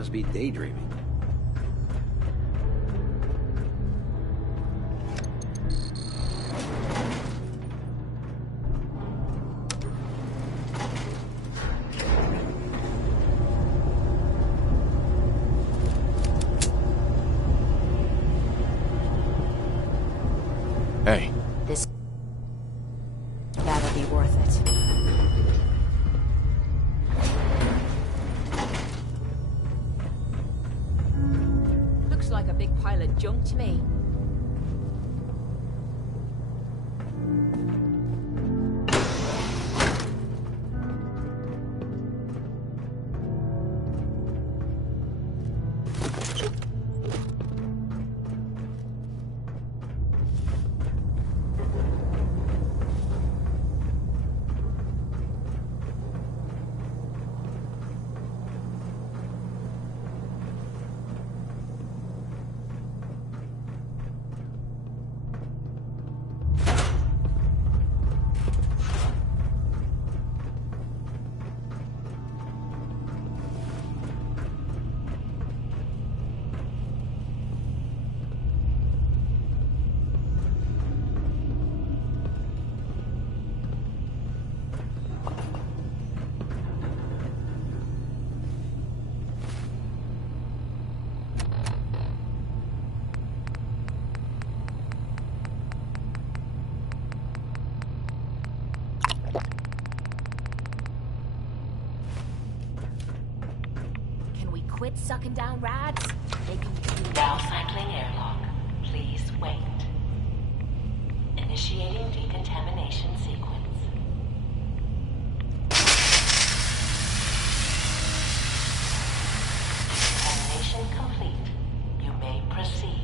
must be daydreaming. Hey. That'll be worth it. Looks like a big pile of junk to me. Quit sucking down rads. They can Now cycling airlock. Please wait. Initiating decontamination sequence. Decontamination complete. You may proceed.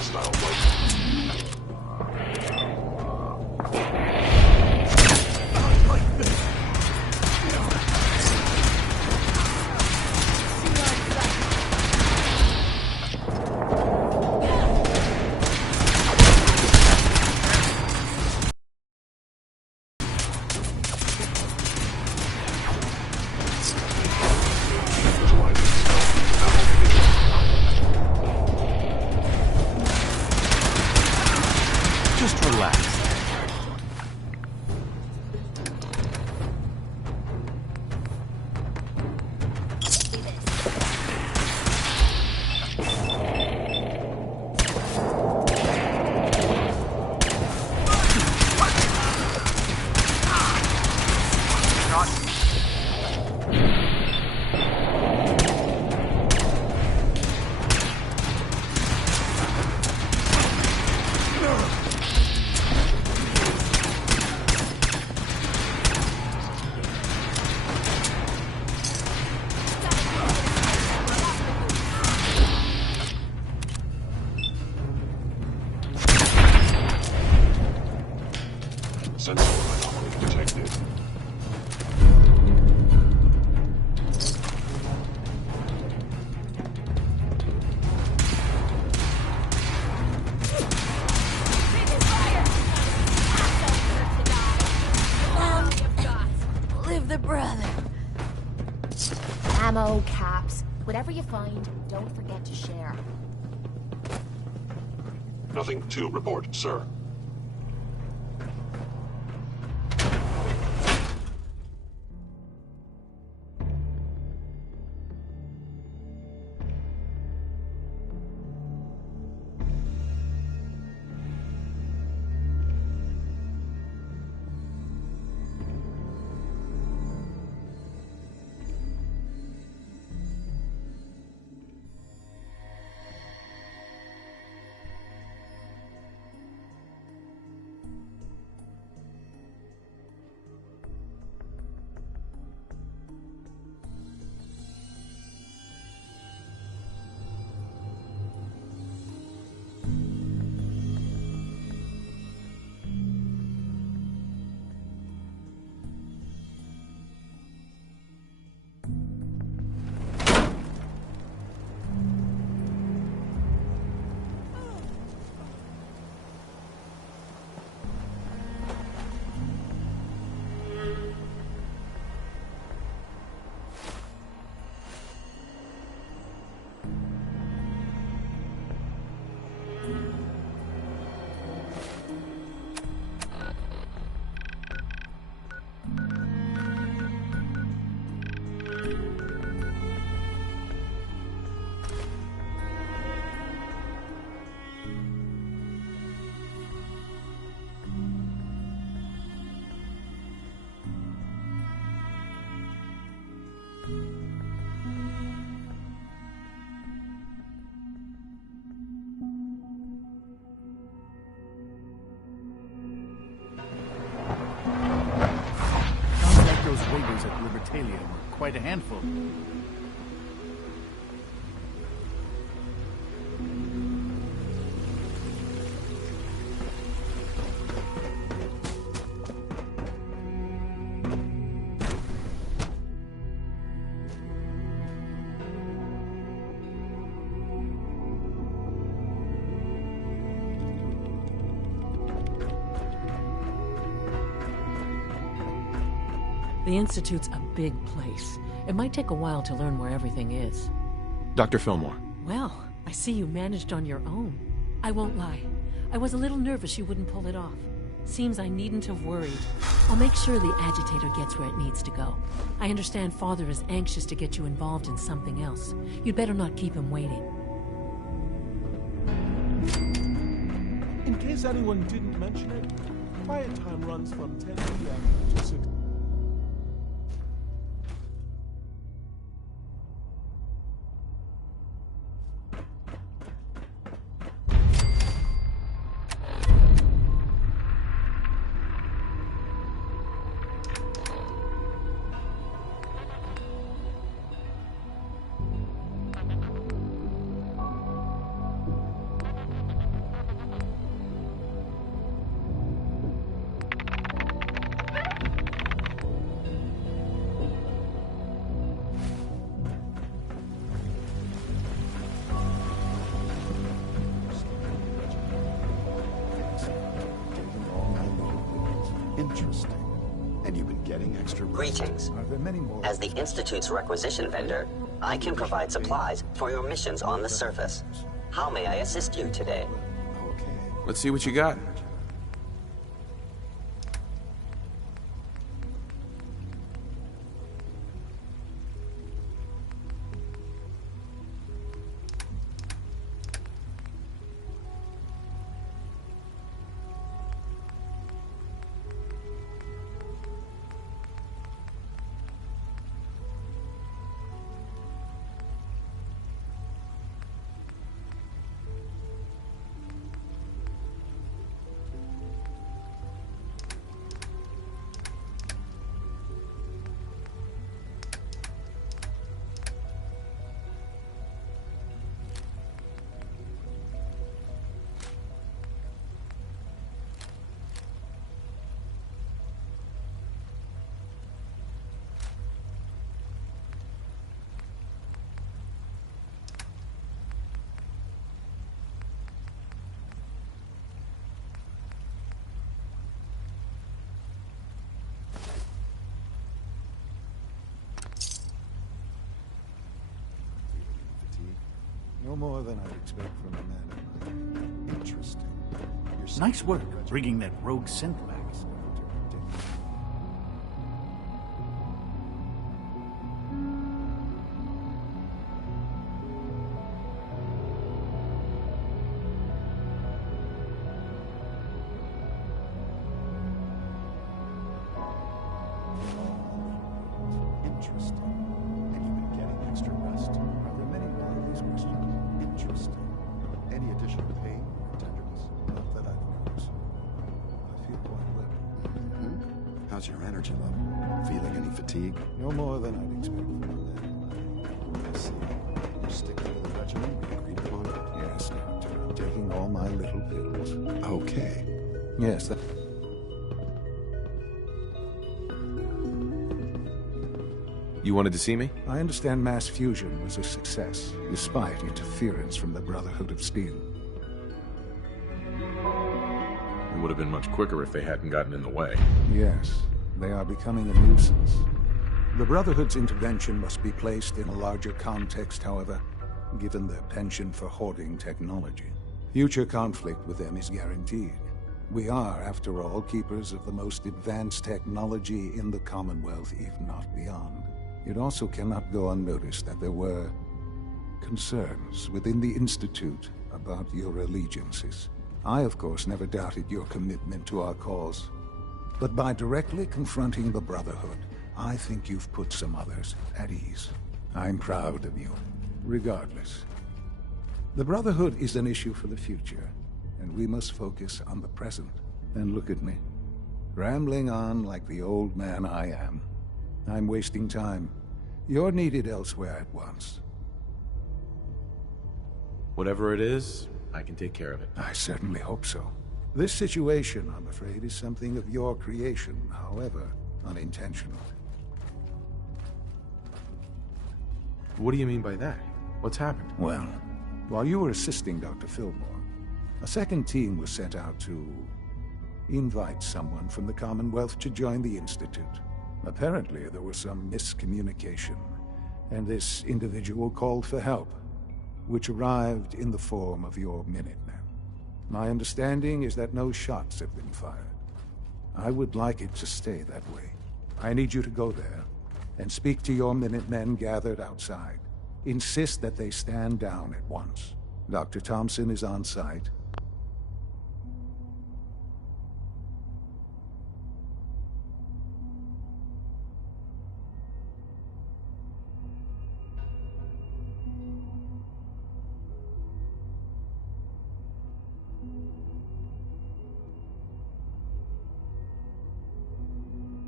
hostile life. Just relax. Sensor anomaly detected. Live the brother. Ammo, caps, whatever you find, don't forget to share. Nothing to report, sir. Those raiders at Libertalia were quite a handful. The Institute's a big place. It might take a while to learn where everything is. Dr. Fillmore. Well, I see you managed on your own. I won't lie. I was a little nervous you wouldn't pull it off. Seems I needn't have worried. I'll make sure the agitator gets where it needs to go. I understand Father is anxious to get you involved in something else. You'd better not keep him waiting. In case anyone didn't mention it, quiet time runs from 10 p.m. to 6. getting extra rest. Greetings. Are there many more? As the Institute's requisition vendor, I can provide supplies for your missions on the surface. How may I assist you today? Let's see what you got. No more than I'd expect from a man of my... Interesting. Nice work bringing that rogue synth back. How's your energy level? Feeling any fatigue? No more than I'd expect from a man. I see. You're sticking to the regimen we agreed upon? Yes, Doctor. I'm taking all my little pills. Okay. Yes, that... You wanted to see me? I understand mass fusion was a success, despite interference from the Brotherhood of Steel. It would have been much quicker if they hadn't gotten in the way. Yes, they are becoming a nuisance. The Brotherhood's intervention must be placed in a larger context, however, given their penchant for hoarding technology. Future conflict with them is guaranteed. We are, after all, keepers of the most advanced technology in the Commonwealth, if not beyond. It also cannot go unnoticed that there were concerns within the Institute about your allegiances. I, of course, never doubted your commitment to our cause. But by directly confronting the Brotherhood, I think you've put some others at ease. I'm proud of you, regardless. The Brotherhood is an issue for the future, and we must focus on the present. And look at me, rambling on like the old man I am. I'm wasting time. You're needed elsewhere at once. Whatever it is, I can take care of it. I certainly hope so. This situation, I'm afraid, is something of your creation, however unintentional. What do you mean by that? What's happened? Well, while you were assisting Dr. Fillmore, a second team was sent out to invite someone from the Commonwealth to join the Institute. Apparently, there was some miscommunication, and this individual called for help, which arrived in the form of your Minutemen. My understanding is that no shots have been fired. I would like it to stay that way. I need you to go there and speak to your Minutemen gathered outside. Insist that they stand down at once. Dr. Thompson is on site.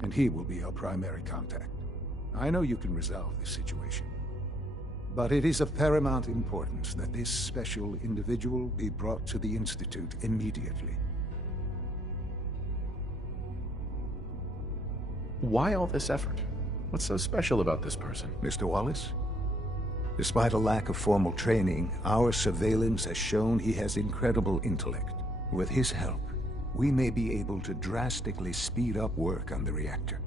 And he will be your primary contact. I know you can resolve this situation. But it is of paramount importance that this special individual be brought to the Institute immediately. Why all this effort? What's so special about this person? Mr. Wallace? Despite a lack of formal training, our surveillance has shown he has incredible intellect. With his help, we may be able to drastically speed up work on the reactor.